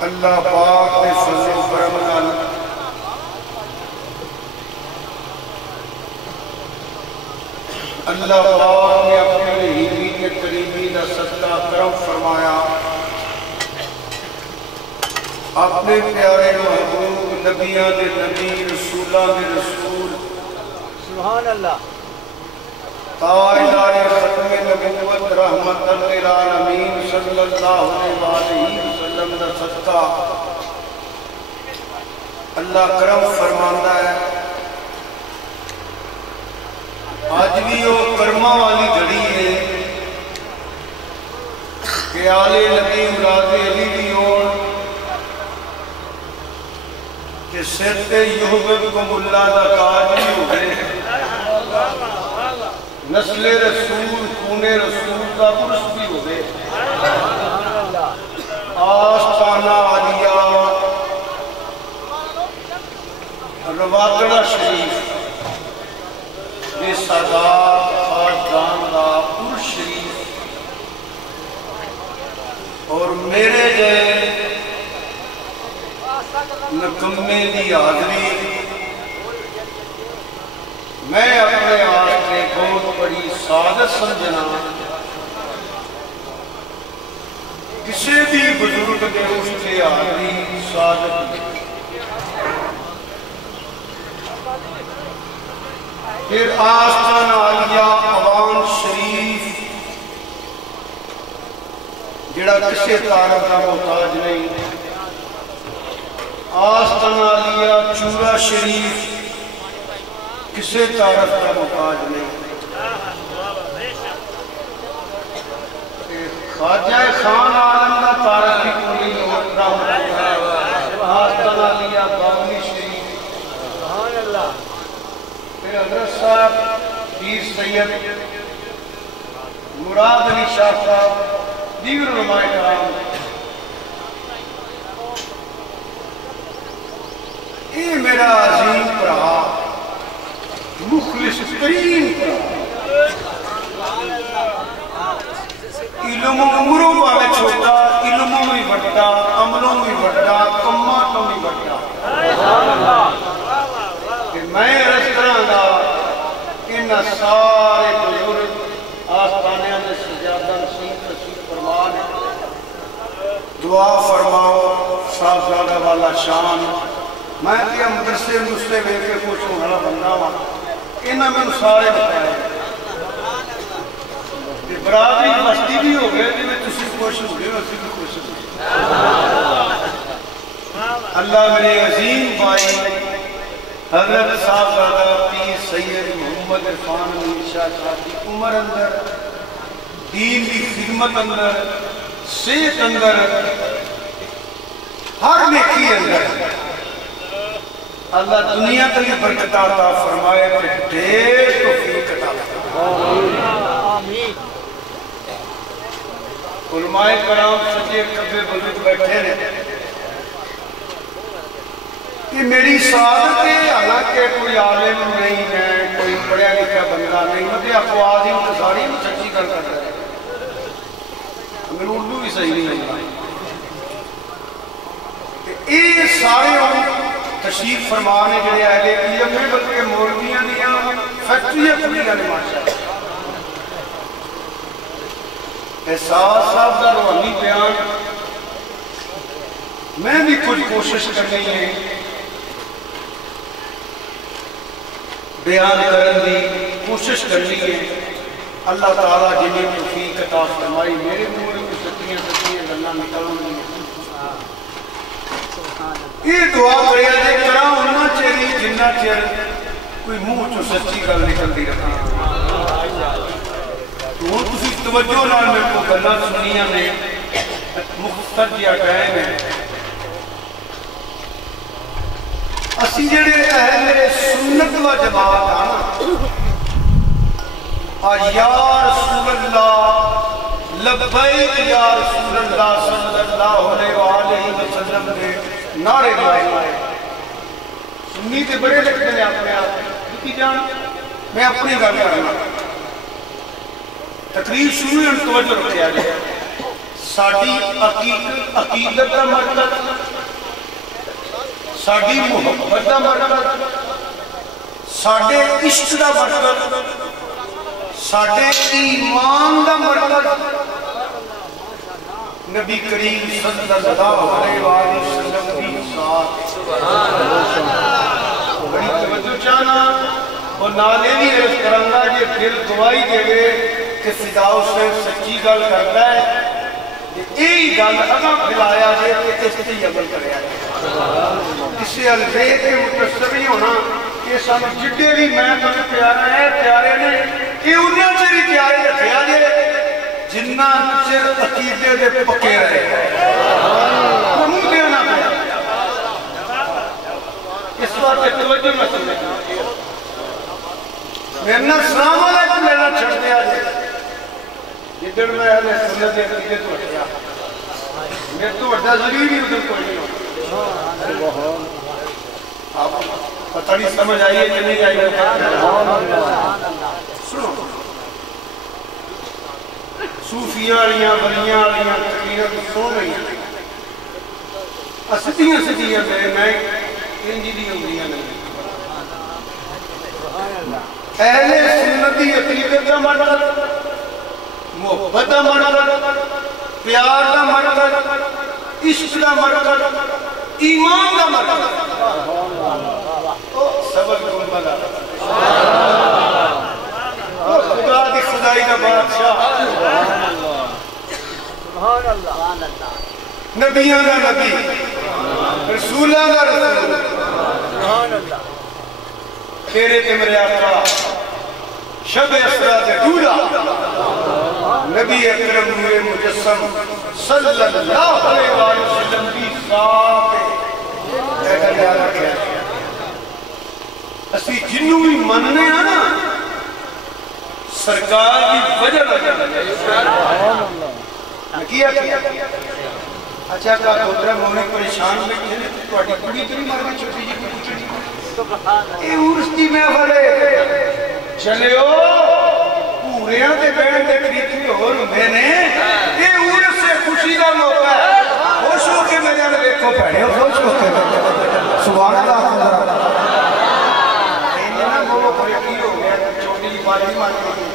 اللہ پاک نے فضل و کرم نال اللہ پاک نے اپنے رحیمی کے کریمی دا صدقہ کرم فرمایا، اپنے پیارے محبوب نبیاں دے نبی رسولاں دے رسول سبحان اللہ تاجدار ختم نبوت رحمت للعالمین صلی اللہ علیہ وسلم دا صدقہ اللہ کرم فرماندا ہے۔ آج بھی وہ کرمہ والی گھڑی ہے کہ آلِ نبی اولاد علی بھی ہون کہ سر تے یحببکم اللہ دا تاج بھی ہوئے، نسل رسول خون رسول کا عرص بھی ہوئے، آستانہ عالیہ رواقڑہ شریف بے سادات خاجدان دا عرص شریف اور میرے جے نکمے دی حاضری میں اپنے آپ سے بہت بڑی سعادت سمجھنا، کسی بھی بزرگ کے اس کے حاضری سعادت۔ پھر آستان عالیہ عوام شریف جڑا کسی تعارف کا محتاج نہیں، آستان عالیہ چورا شریف کسے تعارف کا محتاج نہیں، خواجہ خان عالم کا تعارف بھی کوئی ہوتا ہے، آستان عالیہ باغلی شریف سبحان اللہ۔ پھر حضرت صاحب پیر سید مراد علی شاہ صاحب دیگر علماء کرام، یہ میرا عظیم بھرا مخلص ترین علم عمروں پاوے چھوٹا، علموں میں بڑھتا، عملوں میں بڑھتا، کماں تو میں بڑھتا، کہ میں عرض کراں گا ان سارے بزرگ آستانیاں دے سجادہ نصیب فرمان دعا فرماؤ صاحبزادہ والا شان۔ میں کیا مدرسے مسلے میں کے کچھ ہونا بندہ ہوا، انہاں میں سارے بتائے کہ برادری مستی بھی ہو گئے کہ میں تسی خوش ہو گئے اسی بھی خوش ہو گئے۔ اللہ میرے عظیم بھائی حضرت صاحبزادہ پیر سید محمد عرفان امین شاہ صاحب کی عمر اندر دین کی خدمت اندر، صحت اندر، ہر نیکی اندر اللہ دنیا تلی برکت عطا فرمائے کہ ڈھیر توفیق عطا فرمائے۔ علماء کرام سچے کبھے بزرگ بیٹھے ہیں کہ میری سعادت ہے، حالانکہ کوئی عالم نہیں ہے، کوئی پڑھا لکھا بندہ نہیں، مجھے افواج انتصاری میں سچی کر رہا ہے، میرے اردو بھی صحیح نہیں لگا۔ یہ سارے تشریف فرمانے جڑے اہل علم ہیں، بلکہ مولویاں دیاں فیکٹریاں کھلیاں نے ماشاءاللہ۔ احساس صاحب کا روحانی بیان میں بھی کچھ کوشش کرنی ہے بیان کرنے دی کوشش کرنی ہے۔ اللہ تعالیٰ جنہیں توفیق عطا فرمائی، میرے منہ میں کچھ سچیاں گلاں نکلن دی۔ یہ دعا کریا جے کراں اُنّا چیری جنہ چیر کوئی منہ چو سچی گل نکلدی رہی۔ تو تسی توجہ نال میرے کو گلاں سنیاں نے، مختصر جہا ٹائم ہے۔ اسی جڑے اہل سنت و جماعت آنا یا رسول اللہ لبیک یا رسول اللہ صلی اللہ علیہ وآلہ وسلم دے نعرے لائے۔ سنی تے بڑے لکھتے ہیں اپنے آپ کی جان، میں اپنی گل کرنا تقریر شروع ہم توجہ رکھتے آ جائے۔ ساڑی عقیدت کا مرکز، ساڑی محبت کا مرکز، ساڑے عشق کا مرکز، ساڑے ایمان کا مرکز نبی کریم صلی اللہ علیہ وسلم کی ذات۔ بڑی توجہ چاہنا اور نالے بھی عرض کرنگا جے پھر دعائی دے گئے کہ فدا حسین سچی گل کرتا ہے، یہی گل اگاں پھیلایا جائے کہ اس سے عمل کریا جائے۔ کسی الفے کے متصر نہیں ہونا کہ سب جڑے بھی میں تمہیں پیارے ہیں، پیارے نے کہ انہوں سے بھی پیارے رکھیا جائے جنہ چر عقیدے دے پکے رہے۔ منہ دینا پیا اس وقت توجہ میں سمجھے میرے نا سلام علیکم لینا چھڑ دیا جائے۔ جدر میں اہل سنت دے عقیدے تو ہٹیا، میں تو ہٹا ضروری بھی ادھر کوئی نہیں ہوتا۔ آپ پتہ نہیں سمجھ آئیے کہ نہیں آئیے؟ سنو صوفیہ آلیاں ولیاں آلیاں تقریرات سن رہی ہیں، اسدیاں سدیاں میں انجی دی ہوگیاں نہیں۔ اہل سنتی عقیدت کا مرکز، محبت کا مرکز، پیار کا مرکز، عشق کا مرکز، ایمان کا مرکز سبق گنبدہ خدا دی خدائی کا بادشاہ، نبیوں کا نبی، رسولہ کا رسول، تیرے تمرے آقا شب اسرا دے دولا نبی اکرم نور مجسم صلی اللہ علیہ وسلم کی ذات اگر یاد رکھیں اسی جنوں بھی مننے ہیں نا سرکار کی وجہ لگا کیا اچھا کہا دوترہ مونے پریشان بیٹھے ہیں تو اٹھی کڑی تو نہیں مارنے چھوٹی جی کو پوچھنی اے ارستی میں بھلے چلے ہو پوریاں دے بین دے کریتی ہو رہے نے اے ارس سے خوشی دا موقع ہے خوش ہو کے میرے آنے دیکھو پہنے ہو خوش ہو کے سبحان اللہ اینی نا مولو پر یقین ہو گیا چھوٹی جی بات نہیں ماننے کی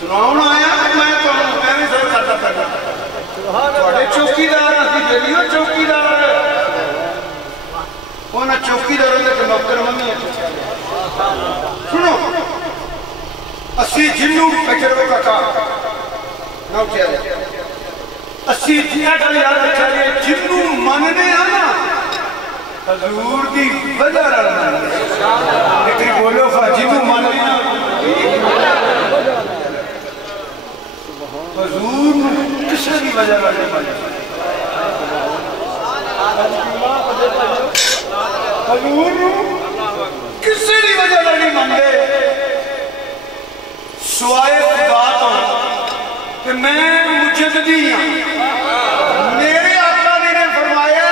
سناؤنا آیا میں تو نہیں سر کرتا کرتا تھوڑے چوکی دار اسی دلیو چوکی دار اونا چوکی دار ہوندے کہ نوکر منی ہے سنو اسی جنوں پچھروں کا کام نوکر اسی جنہ کا یاد رکھا لئے جنوں مننے آنا حضور دی وجہ رہنا لیکن بولو خواہ جنوں مننے آنا مجددی ہیں. میرے آقا نے فرمایا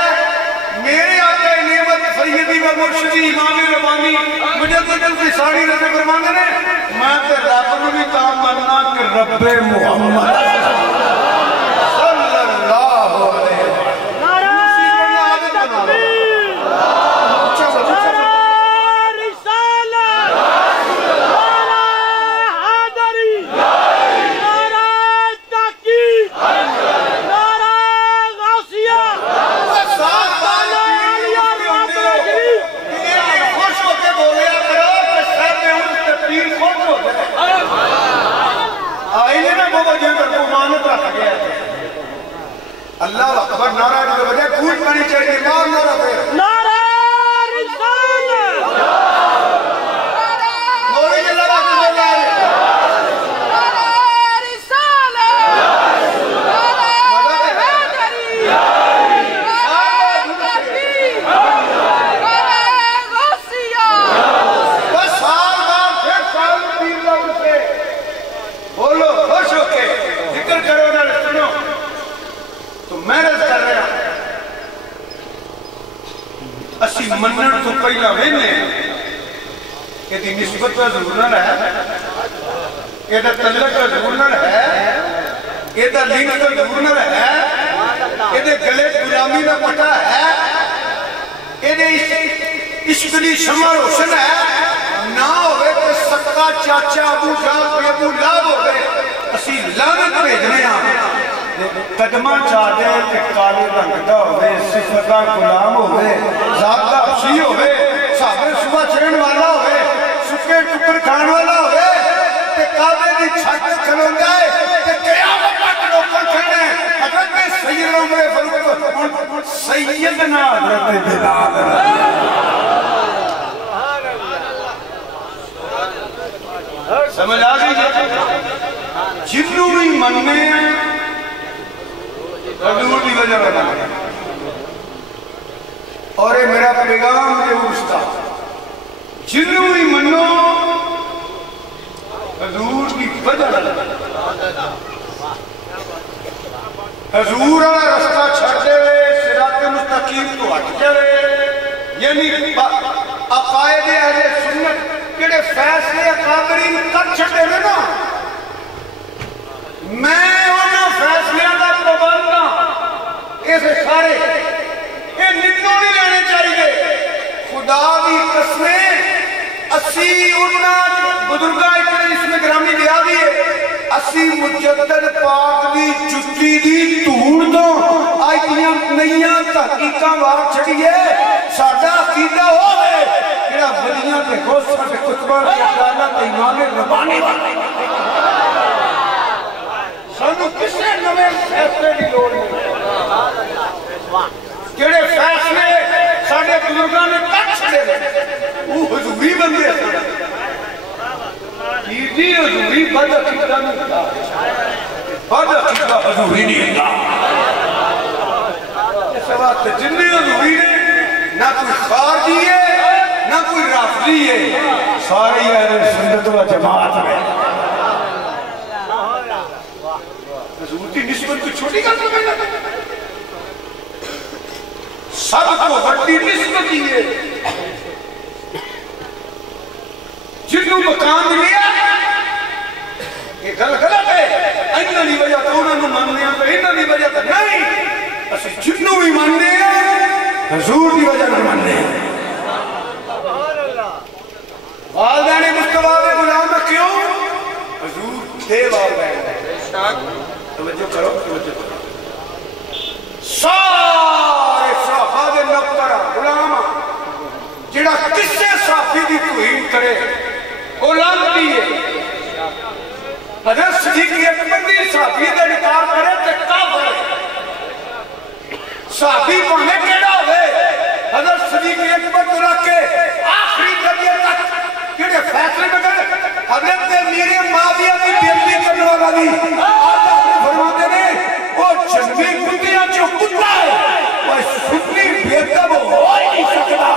میرے آقا نعمت سیدی و مرشدی امام ربانی مجدد الفسانی رضی فرمانے نے میں تے رب نو بھی تا مننا کہ رب محمد صلی اللہ علیہ وسلم. نعرہ تکبیر، نعرہ رسالت، نعرہ حیدری، نعرہ تحقیق، نعرہ غوثیہ. خوش ہو کے بولیا کرو کہ سب میں ان تکبیر خوش ہو گئے. آئینے نا بابا جن پر قربانت رکھ گیا ہے. اللہ اکبر نعرہ جو بجائے کوٹ پانی چاہیے مار نعرہ پہ نعرہ رسالت. مولی جلال آتے بول رہا ہے نعرہ رسالت، نعرہ حیدری، نعرہ تحقیق، نعرہ غوثیہ. بس سال بعد پھر سال پیر لوگ سے بولو خوش ہو کے ذکر کرو نہ سنو. تو میں رض کر رہا اسی منن تو پہلا وینے کہ دی نسبت کا ضرور نہ رہا، کہ دا تعلق کا ضرور نہ رہا، کہ دا لنگ کا ضرور نہ رہا، کہ دے گلے غلامی نہ پٹا ہے، کہ دے عشقلی شمع روشن ہے نہ ہوئے کہ سکا چاچا ابو جان پہ ابو لاب ہوئے. اسی لانت بھیجنے آئے قدمہ چاہتے ہیں کہ کالے رنگ دا ہوئے، صفتہ غلام ہوئے، ذات دا حسی ہوئے، صحابہ صبح چرن والا ہوئے، سکے ٹکر کھان والا ہوئے، کہ کعبے دی چھت کھلو جائے کہ قیامت تک روکن کھڑے. حضرت سید عمر فاروق سیدنا حضرت بلال سمجھ آ گئی. جنوں بھی مننے حضور دی وجہ بنا اور یہ میرا پیغام ہے اس کا جنوں بھی منو حضور کی وجہ بنا. حضور والا رستہ چھڑ دے صراط مستقیم تو ہٹ جائے. یعنی عقائد اہل سنت کیڑے فیصلے اکابرین کر چھڑے میں نا میں انہوں فیصلے کا پابند ہاں. اسے سارے یہ ننوں نہیں لینے چاہیے. خدا دی قسمیں اسی انہاں بزرگاں اتنے اس میں گرامی دیا دیئے اسی مجدد پاک دی جتی دی دھوڑ دوں آئیتیاں نئیاں تحقیقاں وار چھڑیے سادہ عقیدہ ہوئے کہ ولیاں کے غوثہ کے کتبہ کے عدالت امام ربانی سانو کسے نمیں فیصلے کی لوڑ نہیں. کیڑے فیصلے ساڑھے بزرگاں نے کٹ چھڑے وہ حضوری بندے جی حضوری بد عقیدہ نہیں ہوتا. بد عقیدہ حضوری نہیں ہوتا. اس وقت جنہی حضوری نے نہ کوئی خارجی ہے نہ کوئی رافضی ہے ساری اہل سنت و جماعت میں. حضور کی نسبت کو چھوٹی کرتا میں سب کو بڑی نسبت ہی ہے. جنہوں مقام لیا یہ غلط ہے. انہوں نے وجہ تو انہوں نے ماننے ہیں تو انہوں نے وجہ تو نہیں. اسے جنہوں بھی ماننے ہیں حضور کی وجہ نہیں ماننے ہیں. والدین مصطفیٰ کے غلام کیوں حضور تھے والدین. توجہ کرو توجہ کرو. سارے صحابہ نوکر غلام جڑا کسے صحابی دی توہین کرے غلام دیئے. حضرت صدیق اکبر دی صحابی دا انکار کرے تے کافر ہے. صحابی پہنے کیڑا ہوئے حضرت صدیق اکبر کو رکھ کے آخری درجے تک کیڑے فیصلے میں کرے. حضرت میرے معاویہ کی بیعتی کرنے والا دی آج اپنے فرماتے نے وہ جنبی کتیاں جو کتا ہے وہ سنی بیعتب ہو ہی نہیں سکتا.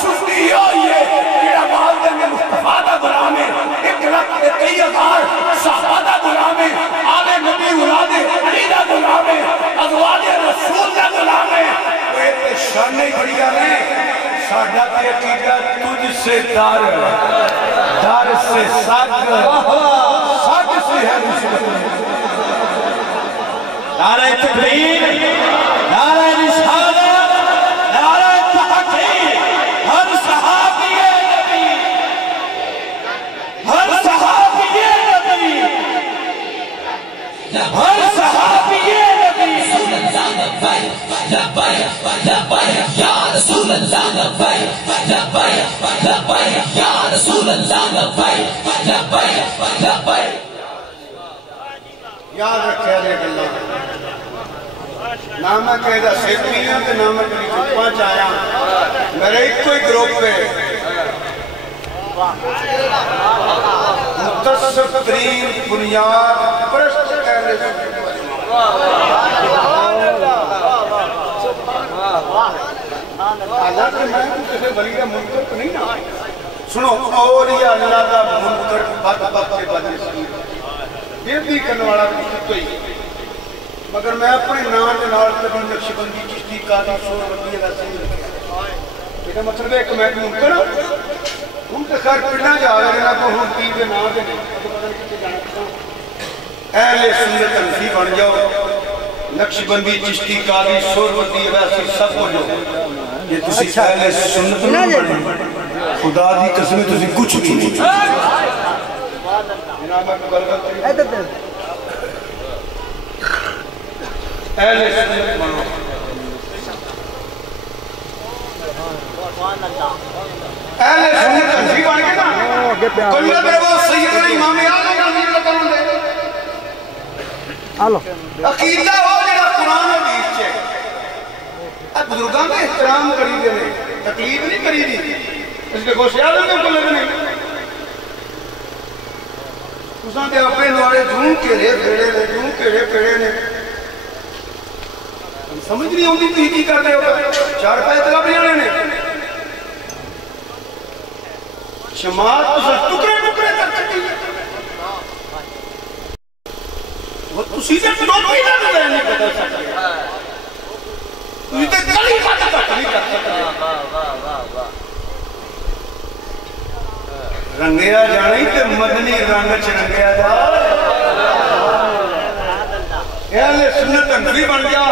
سنی ہوئی ہے کیڑا والدین مصطفیٰ دا غلام ہے. 1,21,000 صحابہ دا غلام ہے. آل نبی اولاد علی دا سے در در سے سگ سگ سے ہے رسالت نعرہ تکبیر نعرہ رسالت نعرہ تحقیق ہر صحابی نبی ہر صحابی نبی ہر صحابی نبی رسول اللہ لبیک لبیک لبیک یا رسول اللہ لبیک لبیک لبیک یا رسول اللہ لبیک لبیک لبیک یاد رکھے دے اللہ نہ میں کہہ سیب نہیں ہوں کہ نہ میں کبھی چھپا چاہیا میرے ایک کوئی گروپ پہ متصف ترین بنیاد پرست کہنے سے حالانکہ میں کسی ولی کا منکر تو نہیں نا سنو اولیاء اللہ کا منکر بد بد کے بد نصیب یہ بھی کرنے والا کوئی مگر میں اپنے نام کے نال کبھی نقشبندی چشتی قاضی سہروردی ویسے نہیں رکھا یہ مطلب ہے کہ میں منکر ہم تو خیر پڑھنا جا رہے ہیں تو ہم تین کے نام کے نہیں اہل سنت انفی بن جاؤ نقشبندی چشتی قاضی سہروردی ویسے سب ہو جاؤ یہ تسی اہل سنت نہیں بنے خدا دی قسم تسی کچھ بھی نہیں جناب میں بلغت اہل سنت بنو اہل سنت انفی بن کے نا کل میرے وہ سیدنا امام اعظم رضی اللہ عنہ دے عقیدہ ہو جڑا قرآن حدیث چھے اے بزرگاں کا احترام کری دے نے تکلیف نہیں کری دی اس کے گوشت یاد ہے کو لگنے اساں تے اپنے دوارے جوں کیڑے پھیڑے نے جوں کیڑے پھیڑے نے سمجھ نہیں ہوندی تو کی کر دے ہو چار پائے تلا بیانے نے جماعت تو ٹکڑے ٹکڑے کر چکی ہے وہ تسی تے ٹوپی نہ دے نہیں بدل سکتے تسی تے گلی کٹ کٹ نہیں کر سکتے رنگیا جانی تے مدنی رنگ چ رنگیا جا اہل سنت انفی بن گیا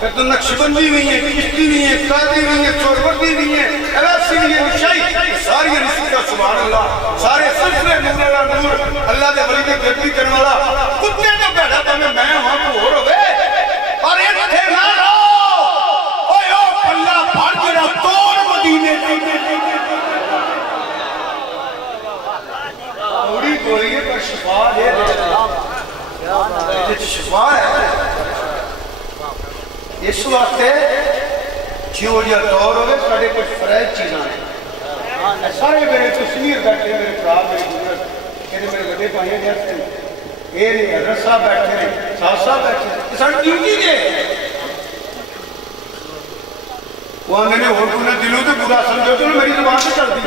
پھر تو نقشبندی بھی ہے چشتی بھی ہے قاضی بھی ہے سہروردی بھی ہے ایسی بھی ہے شاہی ساری رسول کا سبحان اللہ سارے سلسلے نور اللہ نور اللہ دے ولی دے بےزتی کرنے والا کتے تو بیٹھا تھا میں وہاں کو ہو رہے اور یہ تھے نہ رہو اوے او پلہ پھڑ جڑا توڑ مدینے تھوڑی گولی ہے پر شفا دے یہ شفا ہے اس وقت جیو جا دور ہوئے ساڑھے کچھ فرائض چیزاں ہیں سارے میرے تشمیر بیٹھے میرے پراب میرے بزرگ کہتے میرے بڑے پائیں گے اے نہیں حضرت صاحب بیٹھے ہیں صاحب صاحب بیٹھے ہیں یہ ساڑھے ڈیوٹی دے وہ آنے نے اور کنہ دلوں تو برا سمجھو تو میری زبان سے چل دی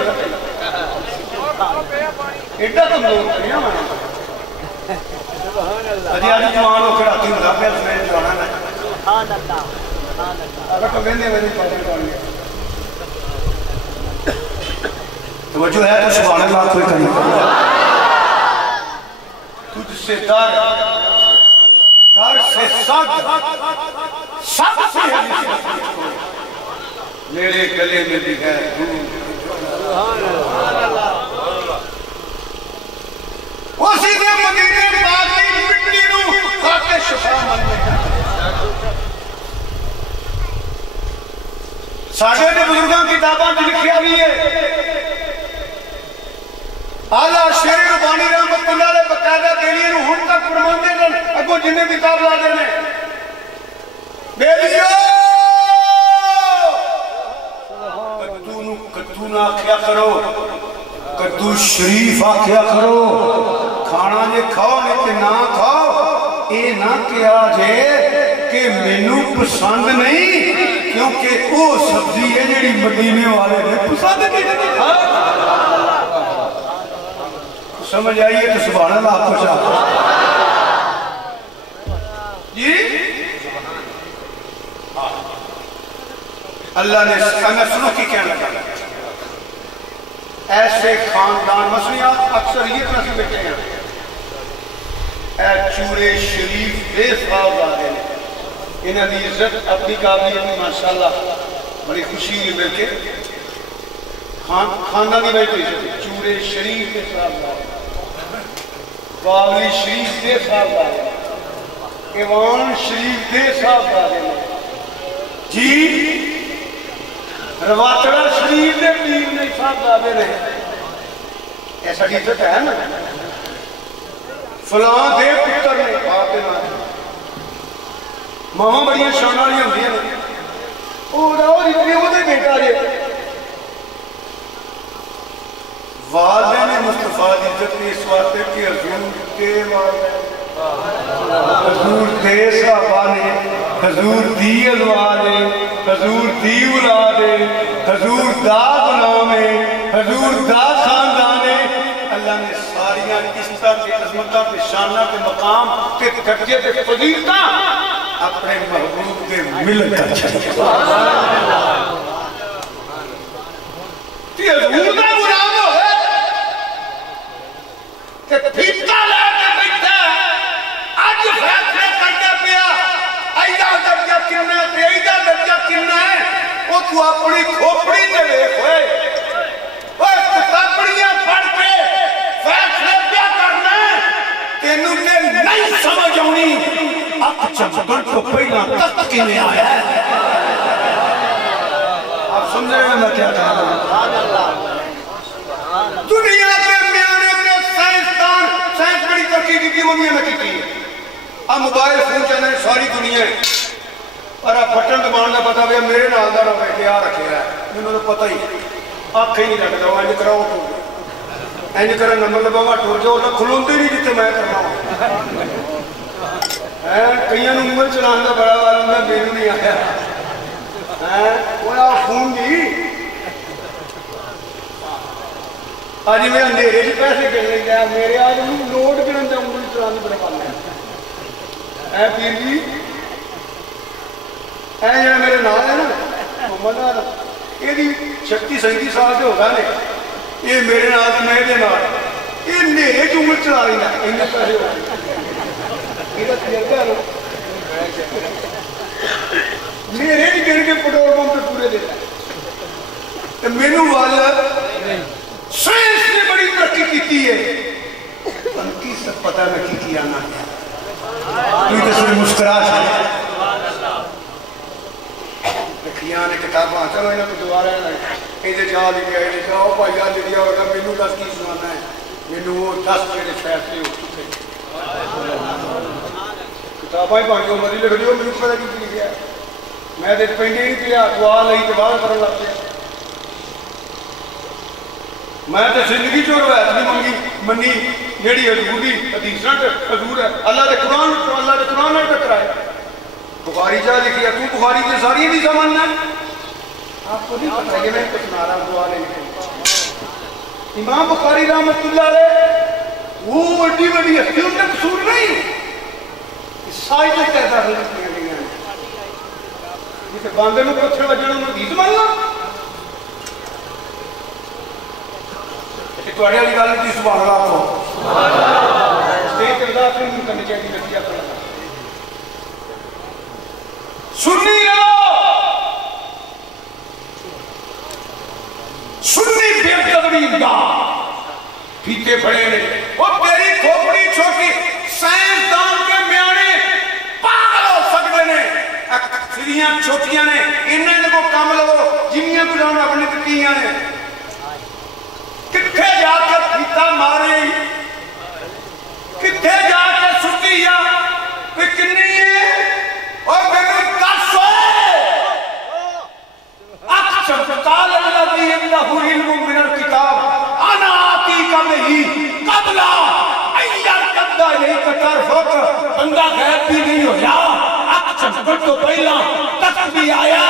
ایڈا تم لوگ کریں ہمارے اجی آجی جوان ہو کر آتی ہوں رابع سے میں جوانا ہے اگر تو بہنے میں نہیں پاتے کریں گے توجہ ہے تو سبحان اللہ کوئی کریں تجھ سے در سے سگ سگ سے ہے میرے گلے میں بھی ہے اسی دے مدینے پاک کی مٹی نو خاک شفا مندے ساڑھے نے بزرگاں کتاباں بھی لکھیا بھی ہے آلہ شیر ربانی رحمت اللہ علیہ بقیدہ دیلیے نو ہم تک فرماندے نے اگو جنہیں کتاب لا دینے بیلیو کتو نہ آکھیا کرو کتو شریف آکھیا کرو کھانا جے کھاؤ لیتے نہ کھاؤ اے نہ کیا جے کہ مینو پسند نہیں کیونکہ وہ سبزی ہے جیڑی مدینے والے نے پسند نہیں سمجھ آئیے تو سبحان اللہ آپ کو چاہتا جی اللہ نے سنو کی کہنا لگا ایسے خاندان مسئلیات اکثریت نہ سے بیٹھے ہیں اے چورے شریف بے صاحب آگے انہاں دی عزت اپنی قابلیت میں ماشاءاللہ بڑی خوشی ہوئی مل کے خاندان کی بیٹھے چورے شریف بے صاحب آگے باولی شریف بے صاحب آگے ایوان شریف بے صاحب آگے جی رواتڑا شریف دے پیر نے صاحب دادے نے ایسا عزت ہے نا فلاں دے پتر نے باپ دے ماں ماما بڑی شان والی ہوندی ہیں او اتنے وہ دے بیٹا جے والدین مصطفیٰ دی عزت نے اس واسطے کہ حضور کے والدین حضور دے صحابہ نے حضور دی ازواج نے حضور دی اولاد ہے حضور دا غلام ہے حضور دا خاندان ہے اللہ نے ساریاں عزتاں تے عظمتاں تے شاناں تے مقام تے درجے تے فضیلتاں اپنے محبوب دے مل کر چھڑی تے حضور دا غلام ہوئے تے پھیتا لے کے بیٹھا اج فیصلے کرتے پیا ایدہ درجہ کنا تے ایدہ درجہ کنا ہے وہ تو اپنی کھوپڑی دے لیک ہوئے وہ کتابڑیاں پڑھ کے فیصلے پیا کرنا ہے تینوں تے نہیں سمجھ آنی اب چمکن کو پہلا تک کنے آیا ہے آپ سمجھ رہے ہیں میں کیا کہا رہا ہوں دنیا کے میانے کے سائنسدان سائنس بڑی ترقی کی دنیا میں کی ہے اب موبائل فون چلنے ساری دنیا ہے اور آپ بٹن دبان کا پتا بھی میرے نال دا رہے کیا رکھے ہے انہوں نے پتہ ہی آنکھ ہی نہیں لگتا وہ اینج کراؤ ٹور اینج کرا نمبر دباوا ٹور جو اللہ کھلوندے نہیں جتے میں کرنا ہوں کئیاں نمبر چلان کا بڑا والا میں میرے نہیں آیا وہ آپ فون دی آج میں اندھیرے سے پیسے کرنے گیا میرے آج نوٹ کرنے جاؤں گی چلانے بڑا پانا ہے اے پیر جی اے جڑا میرے نال ہے نا محمد نال یہ دی 36-37 سال سے ہوگا نے یہ میرے نال تے میں دے نال یہ نیرے جنگل چلا لینا انہیں پیسے ہو یہ تجربہ ہے نیرے نہیں گن کے پٹرول پمپ پہ پورے دیتا میرے والا سائنس نے بڑی ترقی کی ہے ان کی سب پتہ میں کی کیا نہ ہے کوئی جیسے مسکرا ہے لکھیاں نے کتاباں چلو انہوں کو دوبارہ ہے ایدے جا لکھیا ایدے جاؤ بھائی آج لیا ہوگا مینو دس کی سنانا ہے مینو وہ 10 میرے فیصلے ہو چکے کتاباں ہی پانچوں مری لکھ دیو مینو پتہ کی گیا میں دے پینڈے نہیں پیا دعا لئی کے بعد کرن لگ پیا میں تے زندگی جو روایت نہیں منی جیڑی حضور دی حدیث نہ حضور ہے اللہ دے قرآن نہ ٹکرائے بخاری جا لکھی ہے تو بخاری کی ساری نہیں سمجھنا آپ کو نہیں پتہ یہ میں کچھ نارا دعا لے لکھی امام بخاری رحمت اللہ علیہ وہ بڑی بڑی ہستی ان کا قصور نہیں سائی تو کہتا ہے جسے باندے میں پتھر وجہ انہوں نے ماننا تو اڑیا بھی گالے کی سبحان اللہ کو سٹیج کردہ سے نہیں کرنے چاہیے نتیجہ کرنا سنی بے قدری امداد پیتے پڑے نے وہ تیری کھوپڑی چھوٹی سائنسدان کے میانے پاگل ہو سکتے نے اکثریاں چھوٹیاں نے انہیں کو کام لو جنیاں بلاؤں اپنے تکیاں نے کتھے جا کر پیتا ماری کتھے جا کر سٹیا پکنی ہے اور میرے دس ہوئے اکشم قال الذی عنده علم من الكتاب انا آتیک بہ قبل ان یرتد الیک طرفک بندہ غیب بھی نہیں ہویا اکشم تو پہلا تک بھی آیا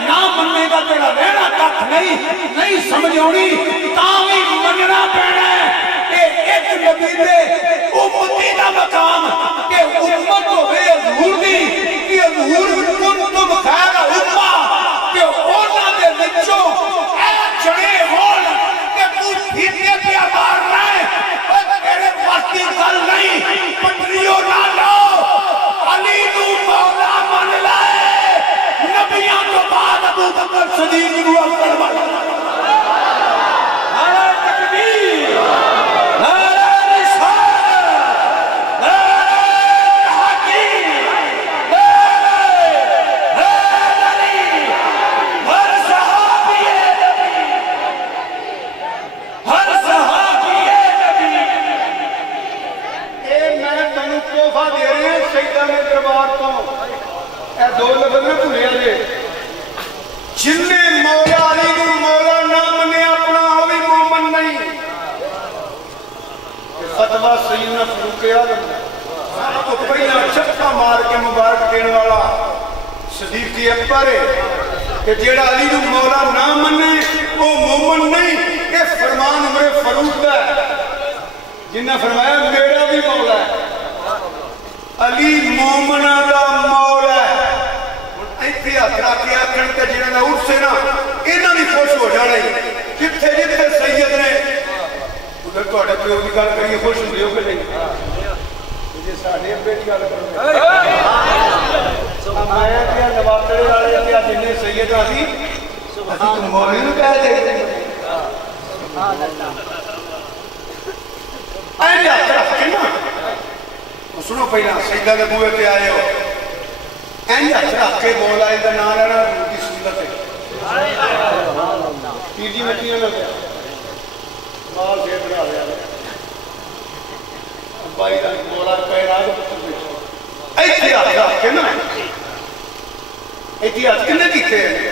نہ مننے کا تیرا رہنا تک نہیں سمجھ ہونی تاوی مننا پینا ہے ایک نبی دے امتی دا مقام کہ امت ہوئے حضور دی کہ حضور کنتم خیر امہ کہ اونا دے وچوں اے جڑے ہون کہ تو فتوا سیدنا فاروق اعظم سب کو پہلا چھکا مار کے مبارک دینے والا صدیق اکبر ہے کہ جیڑا علی نو مولا نہ منے وہ مومن نہیں. یہ فرمان عمر فاروق کا ہے جنہ فرمایا میرا بھی مولا ہے. علی مومنہ دا مولا ہے. ایتھے ہاتھ رکھ کے آکھن تے جنہاں دا عرس ہے نا انہاں بھی خوش ہو جانے جتھے جتھے سید نے ادھر تہاڈے پیو دی گل کریے خوش ہوندے ہو کہ نہیں؟ جی ساڈے ابے دی گل کرو میں تے نواتڑے والے تے جننے سید آسی اسی تو مولوی نوں کہہ دے سبحان اللہ. اینے ہاتھ رکھ کے نا سنو پہلا سیدہ دے بوئے تے آئے ہو اینی ہاتھ رکھ کے مولا دا نام لینا روح کی سنت ہے. تیجی مٹیاں نہ گیا مال سے بنا لیا بائی دا مولا پہنا دے ایتھے ہاتھ رکھ کے نا ایتھے ہاتھ کنے کیتے ہیں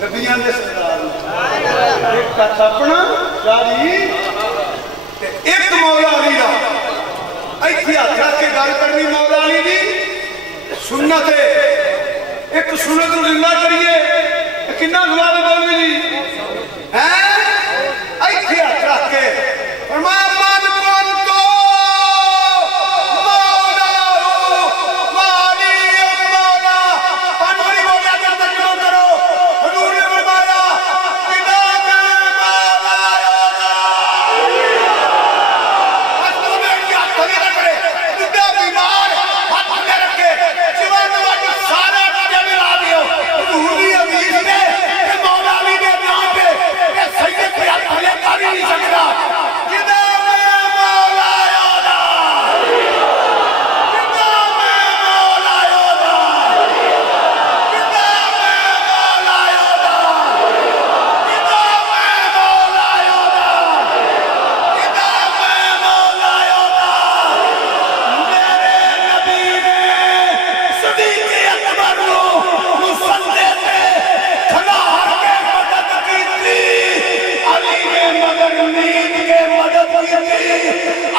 نبیان دے سردار ایک کا اپنا شاہی ایک مولا علی دا ایتھے ہاتھ رکھ کے گل کرنی مولا علی دی سنت ہے. ایک سنت زندہ کریے کنا زبان بولوی جی ہیں ایتھے ہاتھ رکھ کے فرمایا من کنتو مولا والی مولا پانوری مولا کا ترجمہ کرو. حضور نے فرمایا اذا میں مولا حضور نے کیا کھڑے نہ کرے بڈھا بیمار ہاتھ میں رکھے جوان واجب سارا جن لا دیو. حضور دی حدیث میں کہ مولا علی نے نام پہ کہ سید پہ ہاتھ کھڑے کر ہی نہیں سکتا. جدا میں مولا یودا جدا میں مولا یودا جدا میں مولا یودا جدا میں مولا یودا جدا میں مولا یودا. میرے نبی نے صدیق اکبر کو مسلے تے کھلار کے مدد کی تھی. علی نے مگر نیند کے مدد کی تھی.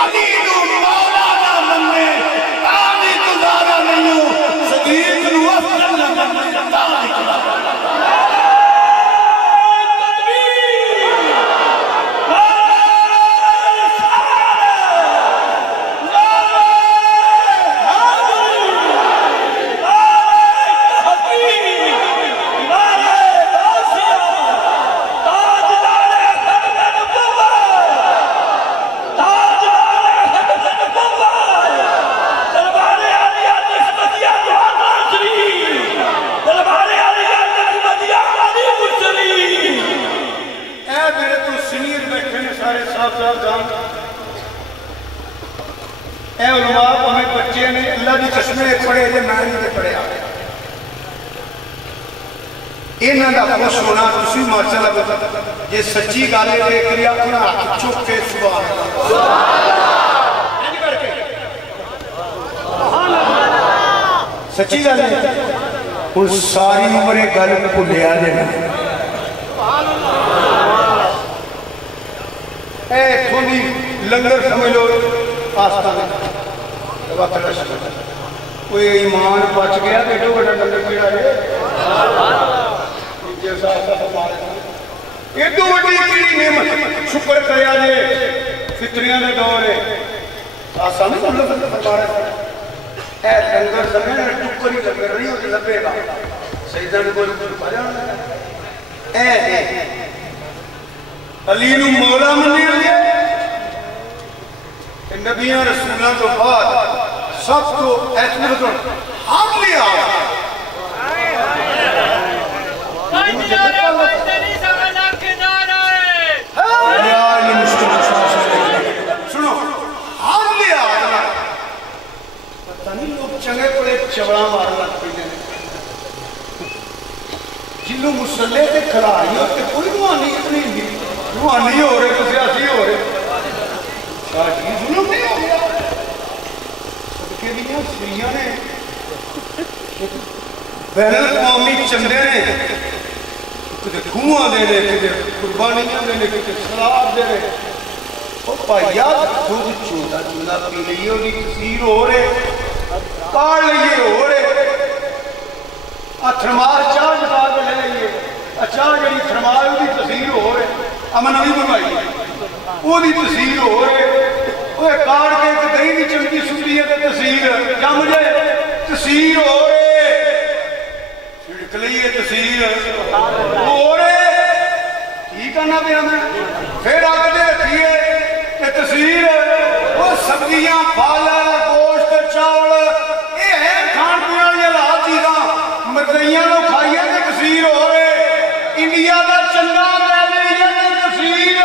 علی نو مولا نہ منے تاں گزارا نہیں ہوں. صدیق نو افضل نہ منے تاں گزارا اے علماء ہمیں بچے نے اللہ دی قسمیں پڑھے جے میں نہیں پڑھے آگے انہاں دا خوش ہونا تسی ماشاءاللہ بتا جے سچی گالے دے کری اپنا ہاتھ چک کے سبحان اللہ سچی گالے ان ساری عمر گل کو لیا دینا اے تھوڑی لنگر سمجھ لو آستانے کوئی ایمان بچ گیا بیٹو بڑا لنگر پیڑا ہے یہ تو بڑی کیڑی نعمت شکر کریا جے فطریاں دے دور ہے آسانی کو اللہ فرما رہے اے لنگر سمجھ ٹکری لنگر نہیں ہوتی لبے گا سیدہ نے کوئی رکھا جانا اے علی نو مولا منی لیا نبیاں رسولوں تو بعد سب کو ایسے بطور ہم لیا سنو ہم لیا پتہ نہیں لوگ چنگے پڑے چوڑا مارنا لگ پہ جنہوں مسلح کے کھلائی ہوتے کوئی روحانی اتنی روحانی ہو رہے تو سیاسی ہو رہے شاہدی ظلم نہیں ہو گیا صدقے دیا سریہ نے بین الاقوامی چندے نے کتے کھوہاں دے لے کتے قربانیاں دے لے کتے سلاب دے لے وہ ਭਾਈਆ ਦੁੱਧ ਚੋਦਾ ਚੋਦਾ ਪੀ ਲਈਏ ਉਹਦੀ ਤਸੀਰ ਹੋ ਰਹੇ ਕਾੜ ਲਈਏ ਹੋ ਰਹੇ ਆ ਥਰਮਾਲ ਚਾਹ ਜਗਾ ਕੇ ਲੈ ਲਈਏ ਚਾਹ ਜਿਹੜੀ ਥਰਮਾਲ ਉਹਦੀ ਤਸੀਰ ਹੋ ਰਹੇ ਅਮਨ ਨਵੀਂ ਬਣਵਾਈ ਉਹਦੀ ਤਸੀਰ ਹੋ ਰਹੇ ਉਹ ਕਾੜ ਕੇ ਇੱਕ ਦਹੀਂ ਦੀ ਚਮਚੀ ਸੁੱਟੀ ਹੈ ਤੇ ਤਸੀਰ ਜੰਮ ਜਾਏ ਤਸੀਰ ਹੋ ਰਹੇ ਛਿੜਕ ਲਈਏ ਤਸੀਰ ਹੋ ਰਹੇ ਕੀ ਕਰਨਾ ਪਿਆ ਮੈਂ ਫਿਰ ਅੱਗ ਦੇ ਰੱਖੀਏ ਤੇ ਤਸੀਰ ਉਹ ਸਬਜ਼ੀਆਂ ਫਲ ਗੋਸ਼ਤ ਚਾਵਲ ਇਹ ਹੈ ਖਾਣ ਪੀਣ ਵਾਲੀਆਂ ਲਾਲ ਚੀਜ਼ਾਂ ਮਰਗਈਆਂ ਨੂੰ ਖਾਈਏ ਤੇ ਤਸੀਰ ਹੋ ਰਹੇ ਇੰਡੀਆ ਦਾ ਚੰਗਾ ਲੈ ਲਈਏ ਤੇ ਤਸੀਰ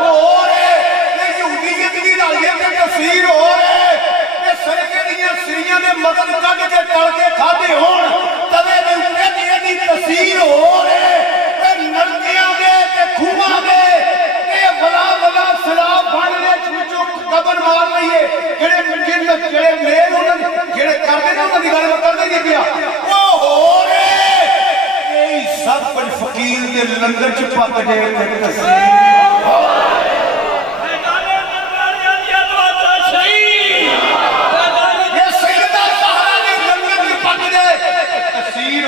ਹੋ ਰਹੇ ਤੇ ਯਹੂਦੀ ਜ਼ਿੰਦਗੀ ਲਾਈਏ ਤੇ ਤਸੀਰ ਹੋ ਰਹੇ ਤੇ ਸਰਕੇ ਦੀਆਂ ਸਿਰੀਆਂ ਦੇ ਮਗਰ ਕੱਢ ਕੇ ਤਲ ਕੇ ਖਾਦੇ ਹੋਣ ਤਵੇ ਦੇ ਉੱਤੇ ਤੇ ਇਹਦੀ ਤਸੀਰ ਹੋ ਰਹੇ ਤੇ ਨਲਕਿਆਂ ਦੇ ਤੇ ਖੂਹਾਂ ਦੇ ਇਹ ਬਲਾ ਬਲਾ ਸਲਾਬ ਬਣ ਦੇ ਵਿੱਚੋਂ ਕਬਰ ਮਾਰ ਲਈਏ ਜਿਹੜੇ ਮੇਲ ਉਹਨਾਂ ਜਿਹੜੇ ਕਰਦੇ ਨੇ ਉਹਨਾਂ ਦੀ ਗੱਲ ਕਰਦੇ ਨਹੀਂ ਪਿਆ ਉਹ ਹੋ ਰਹੇ ਇਹ ਸਭ ਕੁਝ ਫਕੀਰ ਦੇ ਲੰਗਰ ਚ ਪੱਕ ਜਾਏ ਤੇ ਤਸੀਰ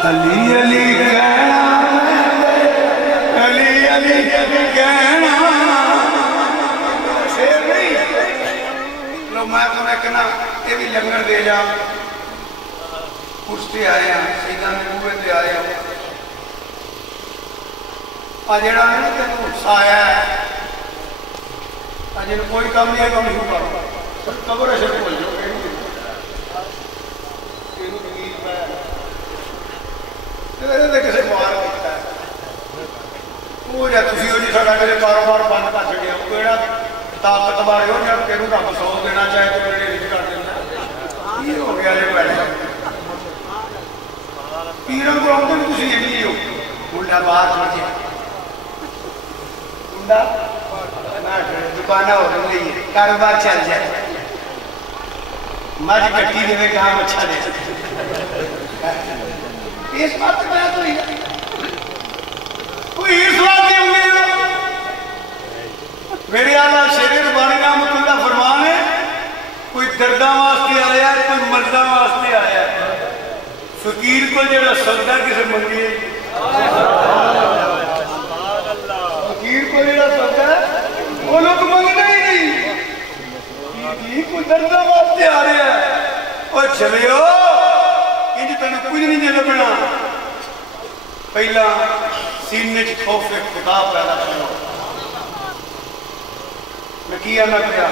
علی علی کہنا علی علی کہنا شیر نہیں لو میں تمہیں کہنا یہ بھی لنگر دے جا کچھ تے آئے ہیں سیدھا میں بوئے تے آئے ہیں آجیڑا میں نے تینوں سایا ہے آجیڑا کوئی کام نہیں ہے کام نہیں ہوگا قبر ہے شکل بل جو کہیں گے تینوں بگیر پایا تیرے کسے موار کرتا ہے وہ جا تسی ہو جی ساڑھا میرے کاروبار بند کر چکے ہیں کوئی طاقت بارے ہو جب تینوں رب سو دینا چاہے تو میرے لیے کر دینا یہ ہو گیا لے بیٹھا پیرن کو آمدن تسی یہ نہیں ہو ملڈا باہر چھوڑ جائے ملڈا دکانہ ہو رہی ہے کاروبار چل جائے مجھ کٹی دے میں کہاں اچھا دے اس بات میں تو ہی کوئی اس بات کی امید میرے آلہ شیر ربانی رحمت اللہ فرمان ہے کوئی دردہ واسطے آیا ہے کوئی مردہ واسطے آیا ہے فقیر کو جڑا سجدہ کسے منگی ہے فقیر کو جڑا سجدہ ہے وہ لوگ منگنا ہی نہیں کوئی دردہ واسطے آ رہے ہیں اور چلے ہو انجھ تنہیں کچھ نہیں لبنا پہلا سینے چھ خوف اقتداب پیدا کرو میں کیا نہ کیا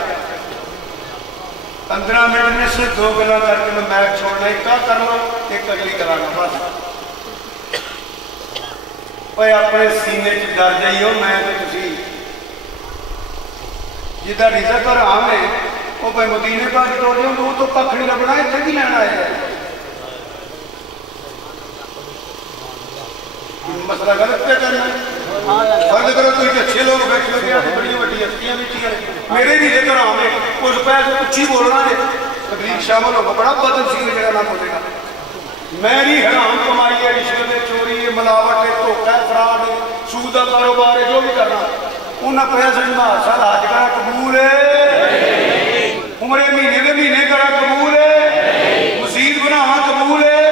15 منٹ میں سے 2 گلا کر کے میں میک چھوڑنا ایک کا کرنا ایک اگلی کرانا بس اوہ اپنے سینے چھ ڈر جائی ہو میں تو تسی جدہ رزق اور عام ہے وہ پہ مدینے کا جو دے وہ تو ککھ نہیں لبنا ہے تھے بھی لینا ہے مسئلہ غلط پہ کرنا ہے فرد کرو تو ہی اچھے لوگ بیٹھ لگے ہیں بڑی بڑی ہستیاں بھی چیئے میرے بھی لے کر آمیں اس پہ اچھی بولنا ہے تبلیغ شامل ہوگا بڑا بدن سینے جگہ نہ بولے گا میری حرام کمائی ہے رشوت ہے چوری ہے ملاوٹ ہے دھوکہ ہے فراڈ ہے سودہ کاروبار ہے جو بھی کرنا انہاں پیسے میں سال حج کرا قبول ہے عمرے مہینے دے مہینے کرا قبول ہے مسجد بناواں قبول ہے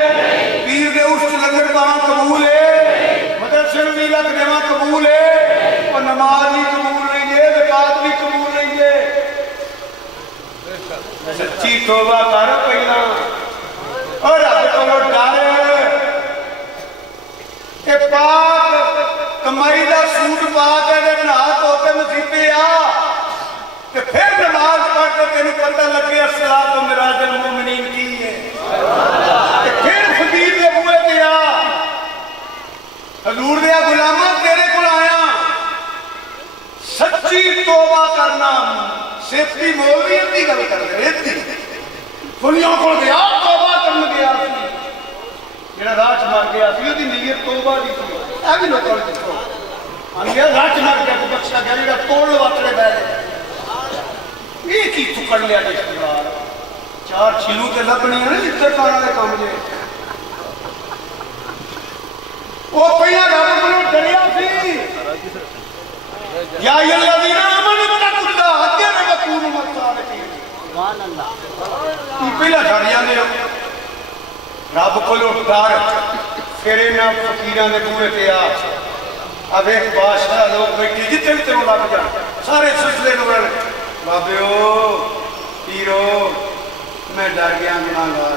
پیر دے اس لنگر پاواں قبول ہے مدرسے میں میلاد دیواں قبول ہے اور نماز بھی قبول نہیں ہے زکات بھی قبول نہیں ہے سچی توبہ کر پہلا اور رب کو ڈر کہ پاک کمائی دا سوٹ پاک ہے نہا تو کے مصیبے آ کہ پھر نماز پڑھ کے تینوں پتہ لگے الصلاۃ مراج المومنین کی ہے کہ پھر فقیر دے بوئے تے آ حضور دے غلاماں تیرے کول آیا سچی توبہ کرنا سیفٹی مولویت دی گل کر دے اتنی دنیا کول گیا توبہ کرن گیا سی جڑا راہ مار گیا سی دی نیت توبہ دی سی اے بھی لوکاں نے دیکھو ہم یہ راہ مار کے بخشا گیا جڑا توڑ وٹڑے بیٹھے یہ کی تو کر لیا رشتےدار 4 چھلو تے لبنی ہے نا جتنے کارا دے کام جے وہ پہلا رب کو ڈریا سی یا الذین آمنوا اتقوا اللہ حق وکونوا مع الصادقین سبحان اللہ یہ پہلا ڈر جاندے رب کو ڈر پھر انہاں فقیراں دے بوئے تے آ اب ایک بادشاہ لوگ بیٹھے جتنے بھی تینوں لگ جان سارے سلسلے لوگ بابیو پیرو میں ڈر گیا گناہگار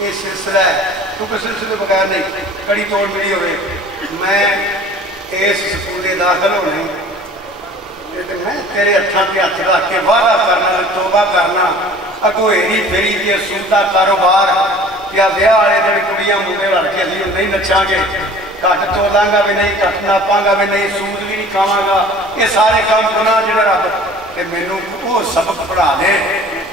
یہ سلسلہ ہے کیونکہ سلسلے بغیر نہیں کڑی توڑ ملی ہوئے میں اس سکولے داخل ہونے لیکن میں تیرے ہتھاں کے ہتھ رکھ کے وعدہ کرنا توبہ کرنا اگو ہیری پھیری کے سودا کاروبار یا بیاہ والے جڑے کڑیاں منڈے لڑ کے اسی نہیں نچاں گے کٹ تولاں گا بھی نہیں کٹ ناپاں گا بھی نہیں سود بھی نہیں کھاواں گا یہ سارے کام گناہ جڑا رب کہ مینوں وہ سبق پڑھا دے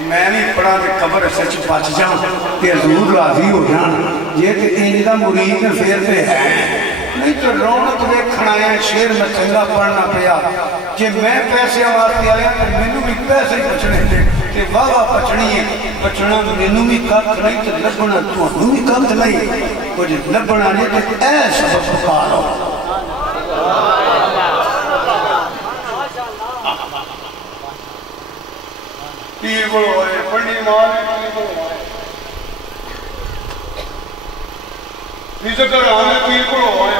میں بھی پڑھا دے قبر سچ بچ جاؤں کہ حضور راضی ہو جان یہ کہ انج دا مرید پھر تے ہے نہیں تو رونق دیکھنا ہے شیر میں چنگا پڑھنا پیا کہ میں پیسے واسطے آیا تو مینوں بھی پیسے بچنے کہ واہ واہ بچنی ہے بچنا مینوں بھی کت نہیں تو لبنا تانوں بھی کت نہیں کچھ لبنا نہیں تو اے سبق پکارو پیر کو ہوئے پڑھنی مال پیر کو ہوئے ذکر ہمیں پیر کو ہوئے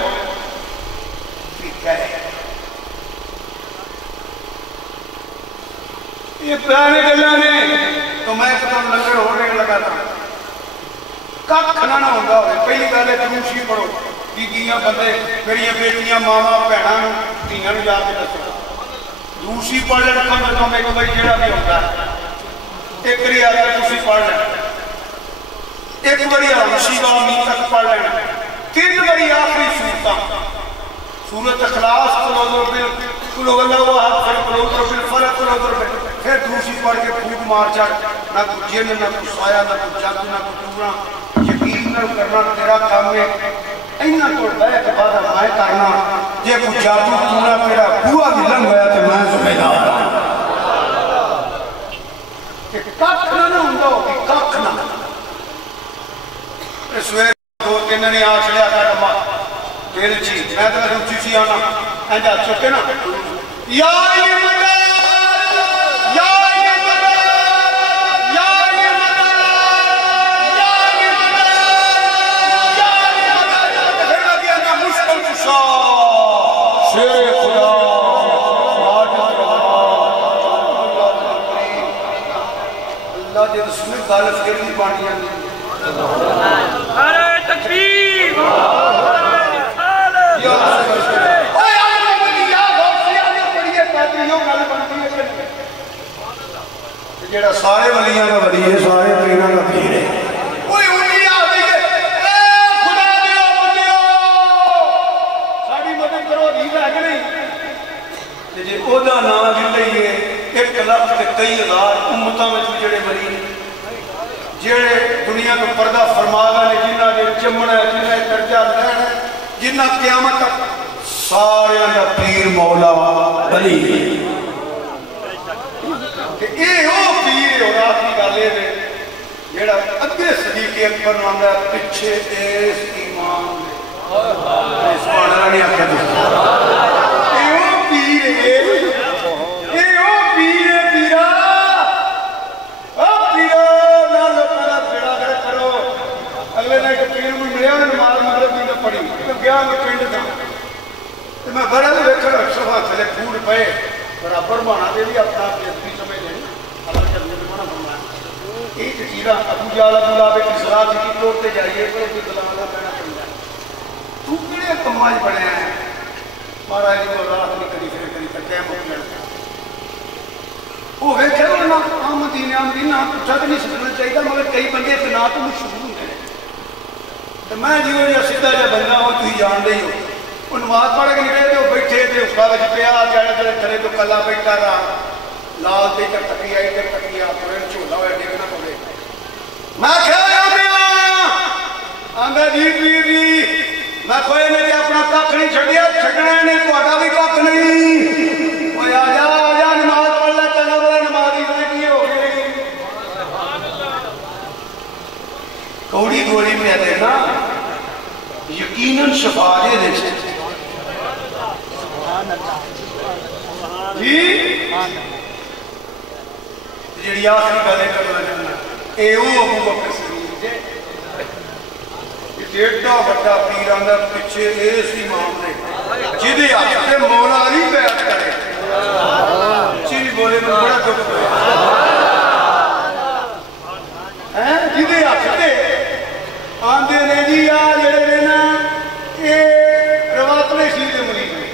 یہ پرانے گلہ نے تو میں قدم لنگر ہونے لگا تھا کب کھنا نہ ہوگا پہلی گالے جنوشی پڑھو بیگیاں بندے میری بیٹیاں ماما پہنا تینوں جا کے دسو دوسری پڑھ لیں کم سے کم ایک بھائی جڑا بھی ہوتا ہے ایک بری آگے دوسری پڑھ لیں ایک بری آمشی وامی تک پڑھ لیں 3 بری آخری سورتاں سورت اخلاص کلو اللہ وحد کلو بالفرق کلو پھر دوسری پڑھ کے پھوٹ مار چاڑ نہ کچھ جن نہ کچھ سایہ نہ کچھ جگ نہ کچھ ٹورا یقین نہ کرنا تیرا کام ہے اینا توڑ بے کے بعد میں کرنا یہ کچھ جادو ٹورا میرا بوا بھی لنگ گیا تو میں ذمہ دار کہ کک نہ ہوں گا کک نہ اس ویر 2-3 نے آج لیا کر دل چی میں تو روچی سی آنا اینجا چکے نا یا علی مدد یا علی مدد یا علی مدد یا علی مدد یا علی مدد پھر لگیا نا مشکل کشا شیر خدا اللہ جی رسول غالب کرنی پانی آنی نعرہ تکبیر جیڑا سارے ولیاں کا ولی ہے سارے پیروں کا پیر ہے کوئی انہی آدھی ہے اے خدا دیو بندیو ساری مدد کرو دید ہے کہ نہیں جی اوہدہ نام بھی لئیے 1 لاکھ تے کئی ہزار امتاں میں جڑے ولی ہیں جڑے دنیا کو پردہ فرمادا نے جنہ نے چمنا ہے جنہ نے درجہ رہنا ہے جنہ قیامت تک سارے اندھا پیر مولا ولی کہ اے او پیر اور آخری گالے دے جیڑا اگے صدیق اکبر مانگا پچھے ایس ایمان دے سبحان اللہ نہیں آکھا دوستا اے او پیر اے او پیر پیرا او پیرا نہ لوکانا بیڑا گر کرو اگلے نے کہ پیر میں ملیا میں نماز مغرب دی نہ پڑھی تو گیا میں پینڈ تھا میں بڑا دے دیکھا صفحہ تھلے پھوڑ پئے برابر مانا دے بھی اپنا پیدوی سمجھ دیں اللہ کے اندر مانا فرمایا ایک چیزہ ابو جال ابو لابے کی صلاح کی توڑتے جائیے تو اس دلالہ کہنا پڑتا ہے تو کڑے کماج بڑے ہیں مارا ہے جو رات نہیں کری پھر کری تک قیم ہو لڑتے وہ ویکھے ہونا آمدین پوچھا تو نہیں سکنا چاہیے مگر کئی بندے اتنا تو مشہور ہیں تو میں جو یہ سیدھا جا بندہ ہو تو ہی جان دے ہو وہ نماز پڑھ کے نکلے تو بیٹھے تھے اس کاغذ پیا جانے تلے کھلے تو کلا بیٹھا رہا لال دے کر تکیا ہی کر تکیا پورے چھولا ہوئے دیکھنا پڑے میں کھایا پیا آنگا جی میں کوئی نہیں اپنا کک نہیں چھڑیا چھڑنا نہیں تو آگا بھی کک نہیں کوئی آجا نماز پڑھ لے چلنا بڑا نمازی سے کی ہو گئی کوڑی گوڑی میں دیکھنا یقیناً شفاعے دے چھتے جی جیڑی آخری گلے کرنا جانا اے او ابو بکر صدیق یہ ایڈا بڑا پیران دا پیچھے ایس امام نے جدے آخر مولا علی بیعت کرے چیز بولے میں بڑا دکھ ہے جدے آخر آندے نے جی آجے دینا رواتنے شیف دے مریض نے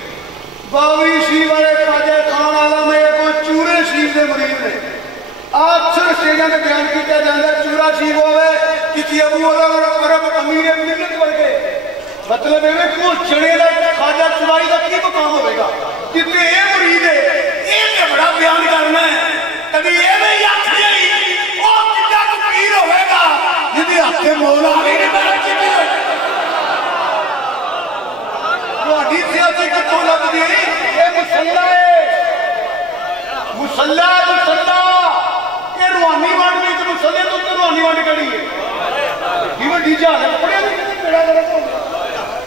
باوی شیف والے خواجہ خان عالم ہے کوئی چورے شیف دے مریض نے اکثر سٹیجاں تے بیان کیتا جاندا چورا شیف ہوئے کسی ابو عرب امیر ملت ورگے مطلب ہے کہ وہ چڑے دا خواجہ چورائی دا کی مقام ہوئے گا کتنے اے مریض ہے اے تے بڑا بیان کرنا ہے کبھی اے نہیں آکھ جائی او کتا تو پیر ہوئے گا جدی آتے مولا علی نے بیعت کی حدیث سیاسی کتوں لگ دی یہ مسلح ہے مسلح یہ روحانی وانڈ بھی تو مسلح تو روحانی وانڈ کری ہے یہ وہ ڈیجا ہے پڑھیا نہیں کہتے پیڑا کرے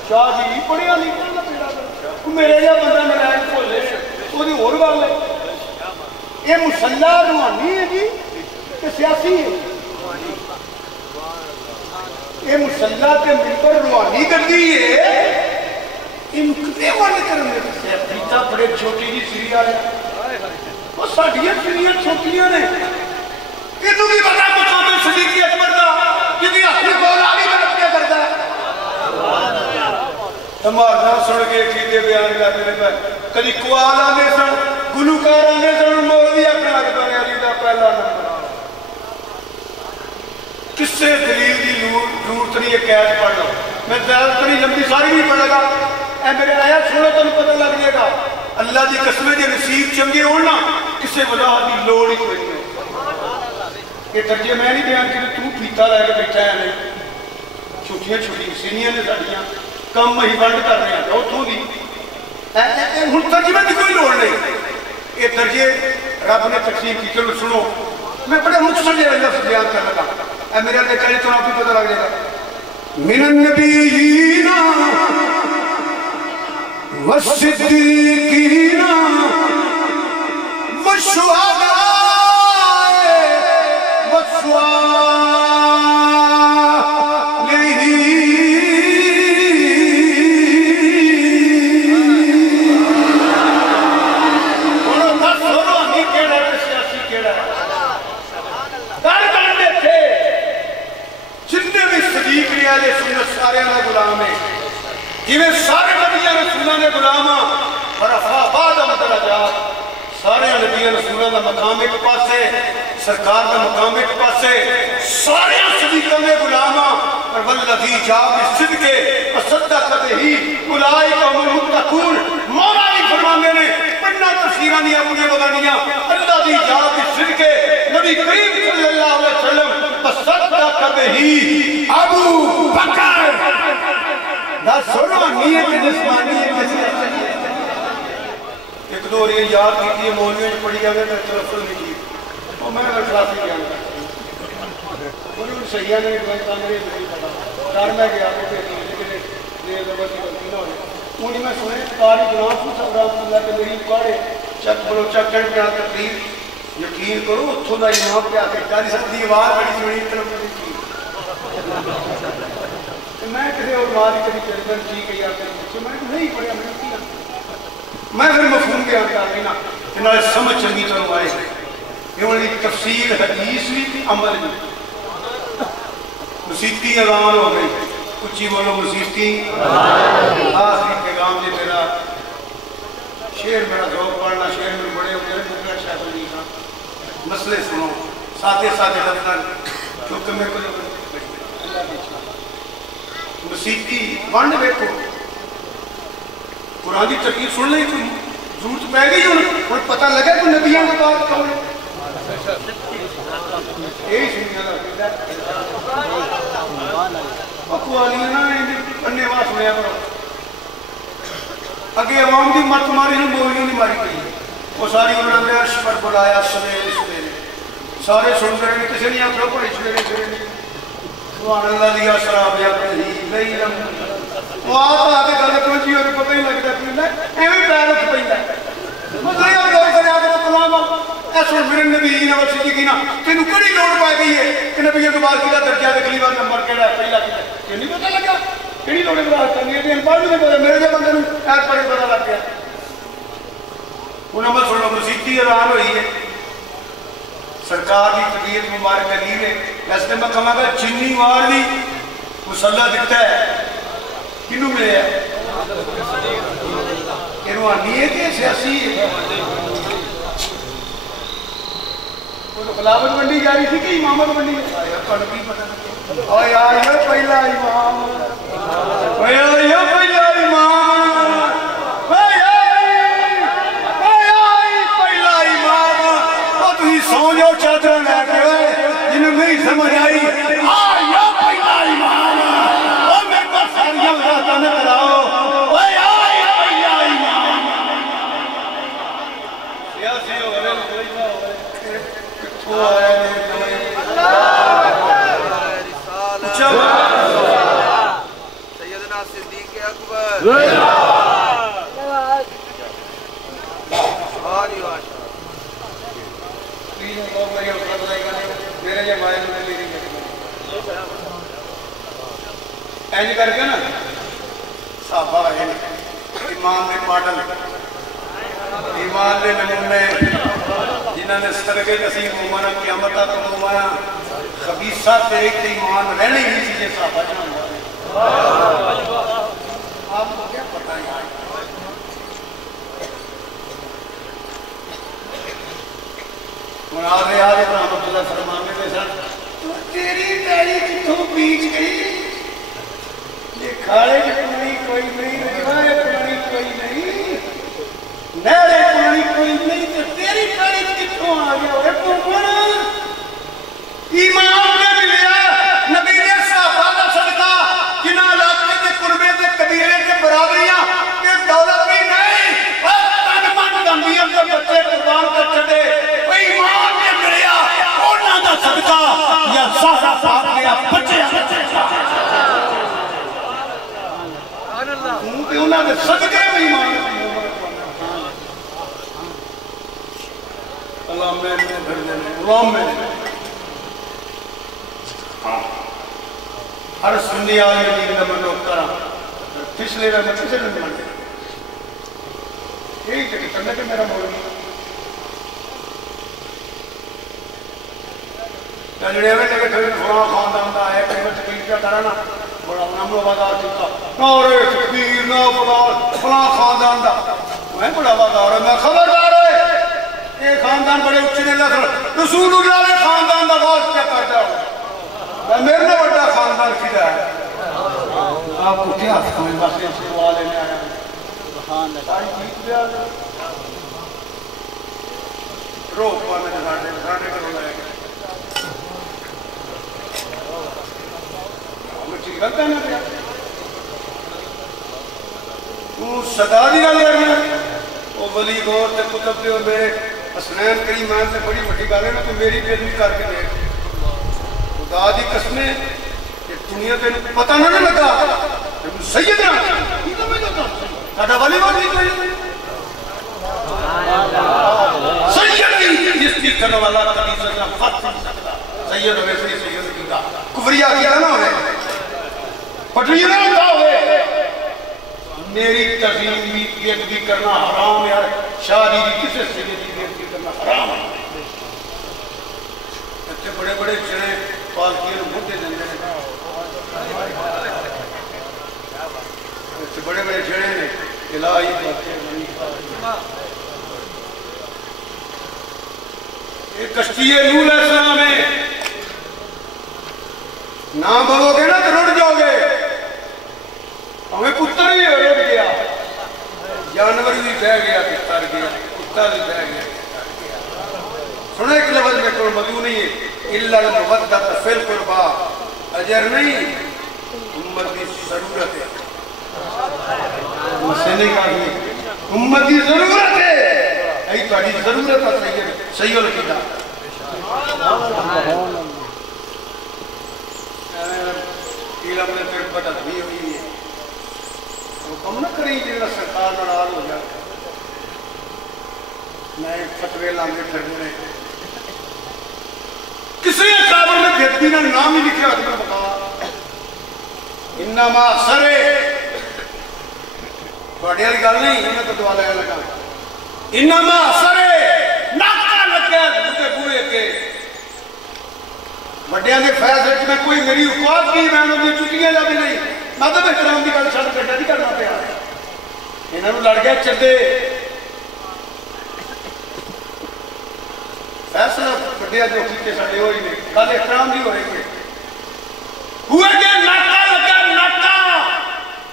شاہ جی پڑھیا نہیں کہتے پیڑا کرے میرے جا بندہ ملائک کھولے وہ دی اور گل ہے یہ مسلح روحانی ہے جی کہ سیاسی ہے یہ مسلح کے ممبر روحانی گدی ہے امکنے والے کرنے سے پیتا بڑے چھوٹی جی سری آ رہا وہ ساڑھیاں سریاں چھوٹیاں نے کنو بھی پتا مقام صدیقی اکبر دا جنہی اپنی بولالی میں رکھیا کرتا ہے ہمارا سن کے چیزیں بیان کرتے ہیں کدی کوال آنے سن گلوکار آنے سن مولوی اپنے لگتا ہے علی دا پہلا نمبر کس سے دلیل دی ضرورت نہیں ہے قید پڑھ لو میں زیادہ تری لمبی ساری نہیں پڑھے گا اے میرے آیات سنو تو پتہ لگ جائے گا اللہ دی قسمیں جو نصیب چنگے ہونا کسے وضاحت دی لوڑ ہی کوئی نہیں یہ ترجیح میں نہیں بیان کہ تو پیتا رہ کے بیٹھا ہے نہیں چھوٹیاں چھوٹی سینیاں نے ساڑیاں کم ہی بند کر رہے ہیں جو تو دی ہن ترجمہ دی کوئی لوڑ نہیں یہ ترجیح رب نے تقسیم کی چلو سنو میں بڑے مختصر جہاں لفظ بیان کر لگا اے میرے دے کہنے تو آپ بھی پتہ لگ جائے گا من النبیین والصدیقین والشہداء سارے نے غلام ہیں جویں سارے نبیوں رسولوں نے غلام ورفع بعض درجات سارے نبیوں رسولوں کا مقام ایک پاسے سرکار کا مقام ایک پاسے سارے صدیقوں نے غلام اور والذی جاء بالصدق وصدق به اولئک هم المتقون مولا علی فرماندے نے پڑھنا تفسیراں دی اپنے بغانیاں اللہ دی جاء بالصدق نبی کریم صلی اللہ علیہ وسلم وصدق به ابو بکر دا سنو نیت جسمانی ہے کسی ایک دو اور یہ یاد کی تھی مولویوں جو پڑھی جاگے تو تلفظ نہیں کی وہ میں اخلاصی بیان کرتا انہوں نے سیاح نے کوئی کامرے نہیں پڑھا کار میں گیا تو لیکن یہ ضرورت کی غلطی نہ ہوئی انہیں میں سنے قاری گناہ صاحب رحمت اللہ کے میری پڑھے چک بلوچہ کنٹ پہ تقریر یقین کرو اتھو دا امام پہ آتے کاری صاحب دیوار بڑی سنی طرف نہیں کی میں کسی اور مالی کبھی چلدن ٹھیک ہے یا پھر میں نہیں پڑھیا میں کیا میں پھر مفہوم بیان کر لینا کہ نہ سمجھ چنگی طرح آئے یہ انہوں تفسیر حدیث بھی تھی عمل بھی موسیقی اذان ہو گئی کچھ ہی بولو موسیقی آخری پیغام جی میرا شعر میرا ذوق پڑھنا شعر میں بڑے ہوتے ہیں مکرہ شاہ بنی کا مسئلے سنو ساتھے ساتھے لفظاً کیونکہ میں کو اللہ بیچنا موسیقی ونڈ بیٹھو قرآن کی تقریر سن لیں کوئی ضرورت پہ گئی اور پتہ لگا کہ نبیوں کے بعد کون ہے یہی سنیا لگتا ہے اقوالیاں نا پڑھنے والا سنیا کرو اگے عوام دی مت ماری نے مولیوں نہیں ماری گئی وہ ساری انہوں نے عرش پر بلایا سویرے سویرے سارے سن رہے ہیں کسی نہیں آخر پڑھی سویرے سویرے سبحان اللہ دی اسرا بیاتی لیلم وہ آتا آتے گل پہنچی اور پتہ ہی لگتا پیندا ایویں پیر اٹھ پیندا مطلب یہ لوگ کرے آتے کلام ایسا میرے نبی نے صدیقین تینوں کڑی لوڑ پا گئی ہے کہ نبیوں کے بعد کیا درجہ تے خلیفہ نمبر کیڑا ہے پہلا کیا یہ نہیں پتہ لگا کڑی لوڑ بات کرنی ہے ان پڑھ نہیں پتہ میرے دے بندے نوں ایت پڑھ پتہ لگ گیا انہاں بس سنو موسیقی اعلان ہوئی ہے سرکار کی طبیعت مبارک علی نے ایسے میں کہاں گا چنی وار بھی مسلح دکھتا ہے کنوں ملے ہے انہوں آنی ہے کہ سیاسی ہے وہ تو خلافت بنڈی جاری تھی کہ امامت بنڈی آیا تو نبی پتہ نہیں آیا یہ پہلا امام آیا یہ پہلا امام سو جو چادر لے کے جنہوں نہیں سمجھ آئی آیا پہلا امام اور میرے کو ساریاں راستہ نہ کراؤ آیا پہلا امام سیاسی ہو گئے کتھو آیا سیدنا صدیق اکبر میرے یہ مائل میں میری اینج کر کے نا صحابہ ہے ایمان دے ماڈل ایمان دے نمونے جنہوں نے صدقے نصیب ہونا قیامت تک ہونا خبیثات تے ایک ایمان رہنے ہی نہیں چیزیں صحابہ جان آپ کو کیا پتہ ہے مناظر حاضر رحمت اللہ فرمانے میں سن تو تیری پیری کتوں بیچ گئی یہ کھاڑے کی پانی کوئی نہیں رجوائے پانی کوئی نہیں نیرے پانی کوئی نہیں تو تیری پیری کتوں آ گیا ہوئے پوپنا ایمان نے ملیا نبی نے صحابہ کا صدقہ جنہ علاقے کے قربے کے قبیلے کے برادریاں کہ دولت بھی نہیں بس تن من گمبیوں کے بچے قربان کر چھڑے ایمان نے ملیا انہاں دا صدقہ یا زہرا پاک گیا بچے کیونکہ انہاں نے صدقے میں ایمان اللہ میں بھر دینے اللہ میں ہر سنی آئی دین دا منو کرا پچھلے رہنے پچھلے رہنے مانے یہی کہ کرنے کے میرا مولوی جڑے ہوئے لگے پھر فلاں خاندان دا ہے پھر میں تقریر کیا کرا نا بڑا نام وادار چکا نعرے تکبیر نہ فلاں خاندان دا میں بڑا وادار ہے میں خبردار ہے یہ خاندان بڑے اچھے نے لکھ رسول اللہ نے خاندان دا غور کیا کرتا ہوں میرے نے بڑا خاندان کھڑا ہے آپ کو کیا سمجھ بس یہ سوال لینے آیا سبحان اللہ ساری چیز پہ آ جائے روک پانے نے ساڑھے کرو لائے گا ہمیں چیز غلط ہے نا کیا تو صدا دی نہ لڑنا وہ ولی گور تے کتب دے اور میرے حسنین کریمان سے بڑی بڑی گالے نا تو میری بھی ادمی کر کے دے خدا دی قسمیں کہ دنیا تے پتہ نہ لگا سید نا ساڈا ولی ولی کوئی سید جس کی کرنے والا کبھی سکتا فتح نہیں سکتا سید ہوئے سید کی کا کفریہ کیا نہ ہوئے پٹریہ نہ ہوتا ہوئے میری تظیم بھی کرنا حرام ہے شادی بھی کسے سید بھی کرنا حرام ہے اتنے بڑے بڑے جنے پالکیوں مدے دندے اتنے بڑے بڑے جنے نے الہی باتیں ایک کشتی نوح علیہ السلام ہے نام بولو گے نا تو رڑ جاؤ گے ہمیں پتر ہی رڑ گیا جانور بھی بہ گیا تر گیا کتا بھی بہ گیا سنو ایک لفظ میں کوئی موضوع نہیں ہے الا المودۃ فی القربى اجر نہیں امت کی ضرورت ہے اسے نہیں کہا امت کی ضرورت ہے ای تہاڈی ضرورت ہے صحیح الکتاب علم نے پھر بدل بھی ہوئی ہے وہ کم نہ کریں جنہا سرکار ناراض ہو جائے نئے فتوے لانگے پھرنے کسی اکابر میں بھیدبی نے نام ہی لکھے آدمی بتا انما سرے بڑی والی گل نہیں انہیں تو دعا لگا لگا انما سرے ناکا لگے بوتے بوئے کے بڑیاں کے فیصلے میں کوئی میری اوقات کی میں انہوں نے چکیاں جا بھی نہیں میں تو احترام کی گل چھڑ کٹا نہیں کرنا پیا انہوں نے لڑ گیا چردے فیصلہ بڑیا جو کیتے ساڑے ہوئی نہیں کل احترام نہیں ہو رہی ہے ہوئے کہ ناکا لگا ناکا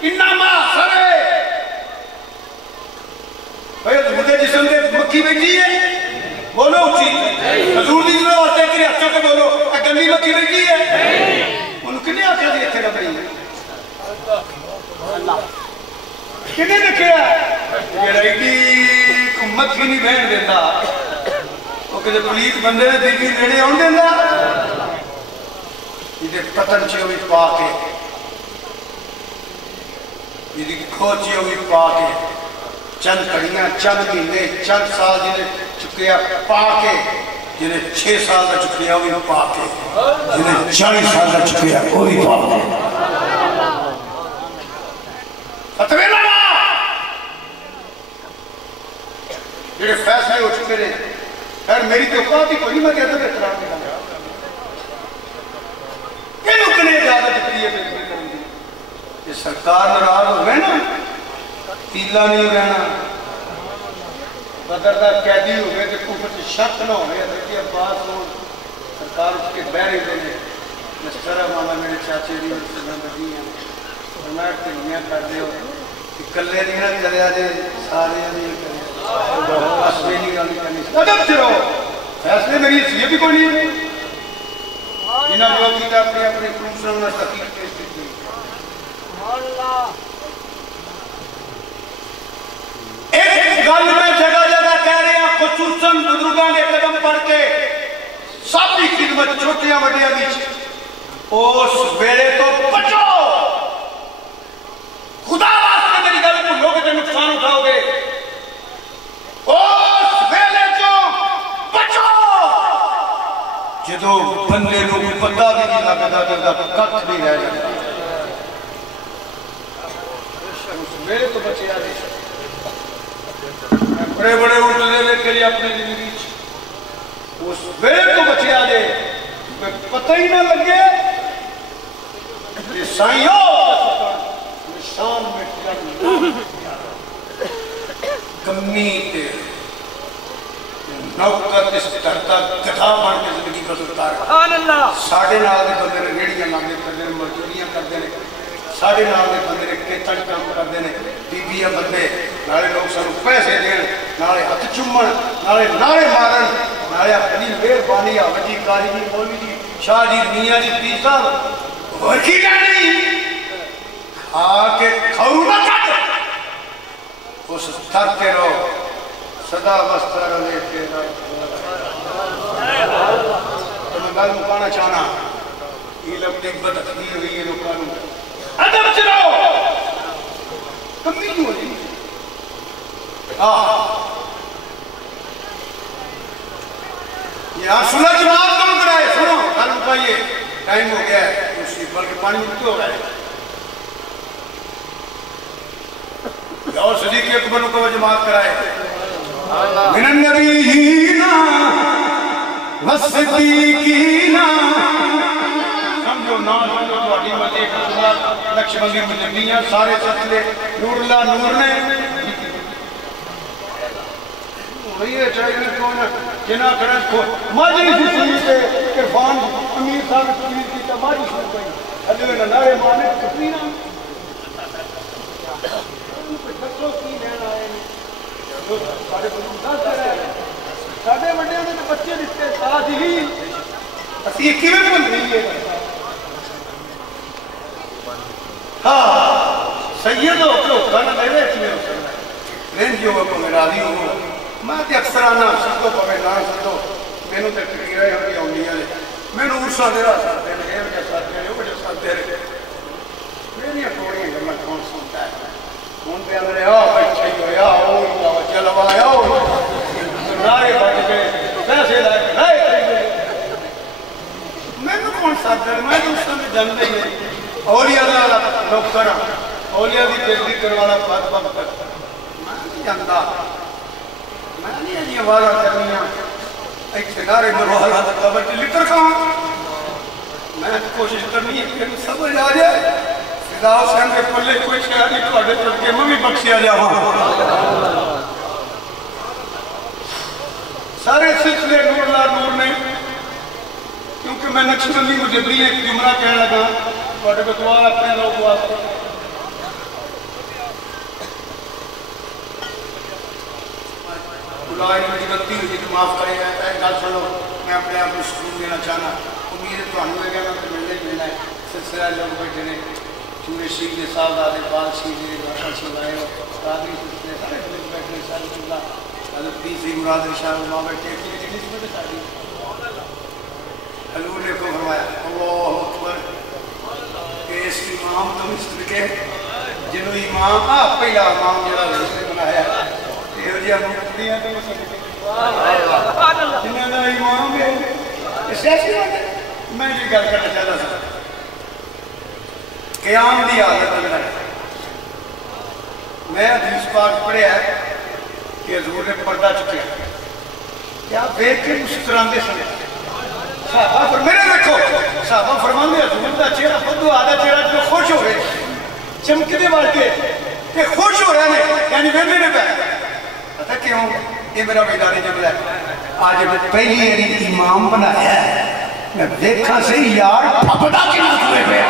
انما سرے بھئی حضور دے جسم دے مکھی بیٹھی ہے بولو اچھی حضور دی جنہوں آتے ہیں تیرے اچھا کے بولو گندی مکھی بیٹھی ہے انہوں کنے آتے ہیں اتنے رب رہی ہے کنے دیکھے ہے یہ رائٹی کو مکھی نہیں بہن دیتا وہ کہ پلیت بندے نے دیکھی نیڑے ہون دیتا یہ پتن چیو بھی پاک ہے یہ کھوچیو بھی پاک ہے چند کڑیاں چند مہینے چند سال جنہیں چکیا پاک ہے جنہیں 6 سال کا چکیا وہ بھی پاک ہے جنہیں 40 سال کا چکیا وہ بھی پاک ہے شاہ ہو چکے ہیں. خیر میری تو اوقات ہی کوئی، میں کہتا کہ احترام کے کام یہ کنے اجازت دیتی ہے بے کرنے کی. یہ سرکار ناراض ہو گئے نا، تیلا نہیں رہنا. بدر دا قیدی ہو گئے تو کفر سے شک نہ ہو گئے. حضرت عباس ہو سرکار اس کے بہرے دینے نشترہ مانا میرے چاچے دی اور سنہ بدی ہیں فرمایا کہ میاں کر دے ہو کلے نہیں نہ چلے آجے سارے نہیں کرے اصلی نہیں گالی کرنی ادب سے رہو. فیصلے میری حیثیت بھی کوئی نہیں ہے. جنہاں لوگ کی اپنے اپنے پروفسر انہاں تحقیق پیش کی. ایک گل میں جگہ جگہ کہہ رہے ہیں خصوصاً بزرگاں نے قدم پڑھ کے سب کی خدمت چھوٹیاں وڈیاں بیچ اس ویلے تو بچو. خدا واسطے میری گل بھولو گے تو نقصان اٹھاؤ گے. اس ویلے تو بچو جدو بندے نو پتہ بھی نہیں لگتا جدا ککھ نہیں رہ جاتا. اس ویلے تو بچے آ رہے بڑے بڑے اٹھلے لے کے لیے اپنی زندگی اس ویلے تو بچے آ جائے پتہ ہی نہ لگے سائیوں نشان میں کمی تے نوکت اس درتا گدھا بن کے زندگی کا سلطار ہے. ساڑھے نال دے بندے نے ریڑیاں لاندے کردے نے مزدوریاں کردے نے. ساڑھے نال دے بندے نے کھیتاں کام کردے نے. بیبیاں بندے نالے لوگ سانو پیسے دین نالے ہتھ چومن نالے نعرے مارن نالے اپنی مہربانی حاجی قاری جی مولوی جی شاہ جی میاں جی پیر صاحب اور کی جانی کھا کے کھاؤ نہ کٹ اس تر کے رہو صدا بستر لے کے تو میں گل مکانا چاہنا علم دی بدتخیر ہوئی ہے لوگوں ادب سے رہو کمی نہیں ہوئی. یہاں سنہ جماعت کم کرائے سنو گل مکائیے ٹائم ہو گیا ہے اسی بلکہ 5 منٹ ہو گئے. اور صدیق اکبر کو جماعت کرائے من النبیین والصدیقین سمجھو نام سمجھو تو اڈی مجھے نقش بندی مجھے سارے سلسلے نور اللہ نور نے وہی ہے چاہیے کون جنہ کرن کو ماجی سنی سے عرفان امیر صاحب تقریر کی تا ماجی سن کوئی اللہ نے نعرے مانے تقریرا بچوں کی لینا ہے سارے بزرگ سارے بڑے نے بچے رشتے ساتھ ہی اسی کیویں بن رہی ہے. ہاں سید ہو کے کھانا دے رہے تھے رین جو کو میرا راضی ہو میں تے اکثر آنا سدو پوے نہ سدو مینوں تے تقریریں ہوندی آਉਂਦੀਆਂ نے مینوں عرصہ دے رہا ساتھ نے یہ وجہ ساتھ نے وہ وجہ ساتھ دے میری تھوڑی گلاں کون سنتا ہے ہن تے میرے بیٹھے ہویا او چلوایا نعرے بج گئے پیسے لے کے نعرے مینوں کون ساتھ دے میں اس میں جانتے ہی نہیں. اولیاء دا نوکر اولیاء دی بےزتی کرنے والا بات بات کرتا میں نہیں جانتا میں نہیں اجی آوازاں کرنیاں ایتھے نعرے مروالا دا قبر تے لکھ رکھا میں کوشش کرنی ہے کہ سمجھ آ جائے فضا حسین کے پلے کوئی شاید نہیں تواڈے چل کے میں بھی بخشیا جاواں. سارے سلسلے نور اللہ نور نے کیونکہ میں نقشبندی مجبری ایک جملہ کہنے لگا تواڈے کو دعا اپنے لوگ واسطے اللہ مجھے غلطی ہوئی تو معاف کرے گا. ایک گل سنو میں اپنے آپ کو سکون دینا چاہنا امید ہے تمہیں لگے گا کہ ملنے ملنا ہے. سلسلہ لوگ بیٹھے نے چورے شیخ نے صاحب دادے بال شیخ نے گھر شیخ آئے ہو قادری سلسلے سارے لوگ بیٹھے سارے چولہ حضرت تیسری مراد شاہ ماں بیٹھے کی جنی سے بیٹھے ساری حضور نے کو فرمایا اللہ اکبر کہ اس امام تو اس کے جنہوں امام پہلا امام جڑا اس نے بنایا یہ جی مقتدیاں تو جنہوں نے امام ہے اس ایسی بات ہے. میں یہ گل کرنا چاہتا تھا قیام دی حالت میں میں حدیث پاک پڑھیا ہے کہ حضور نے پردہ چکیا کیا بیٹھ کے مسکراندے سنے صحابہ پر میرے دیکھو صحابہ فرماندے حضور دا چہرہ بدو آدھا چہرہ جو خوش ہو گئے چمکدے بار کے کہ خوش ہو رہے ہیں یعنی ویندے نے پہ پتہ کیوں یہ میرا بیداری جب ہے آج میں پہلی ایری امام بنایا ہے میں دیکھا سے یار پھپڑا کے نہ ہوئے پہ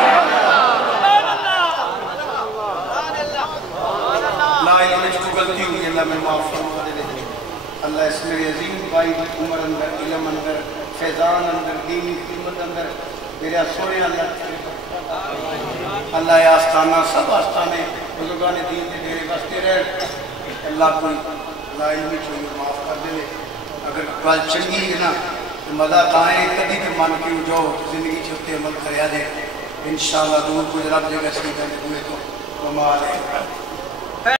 لا علم کو غلطی ہوئی اللہ میں معاف فرما دے دے اللہ اس میرے عظیم بھائی عمر اندر علم اندر فیضان اندر دینی خدمت اندر میرے سونے اللہ آستانہ سب آستانے بزرگان دین دے میرے بستے رہے اللہ کوئی لا علمی چھوئی معاف کر دے اگر کل چنگی ہے نا مزہ تائیں کدی کے من کی جو زندگی چھوٹے عمل کریا دے انشاءاللہ دور کوئی رب جگہ سکتا ہے دوئے تو وما علیہ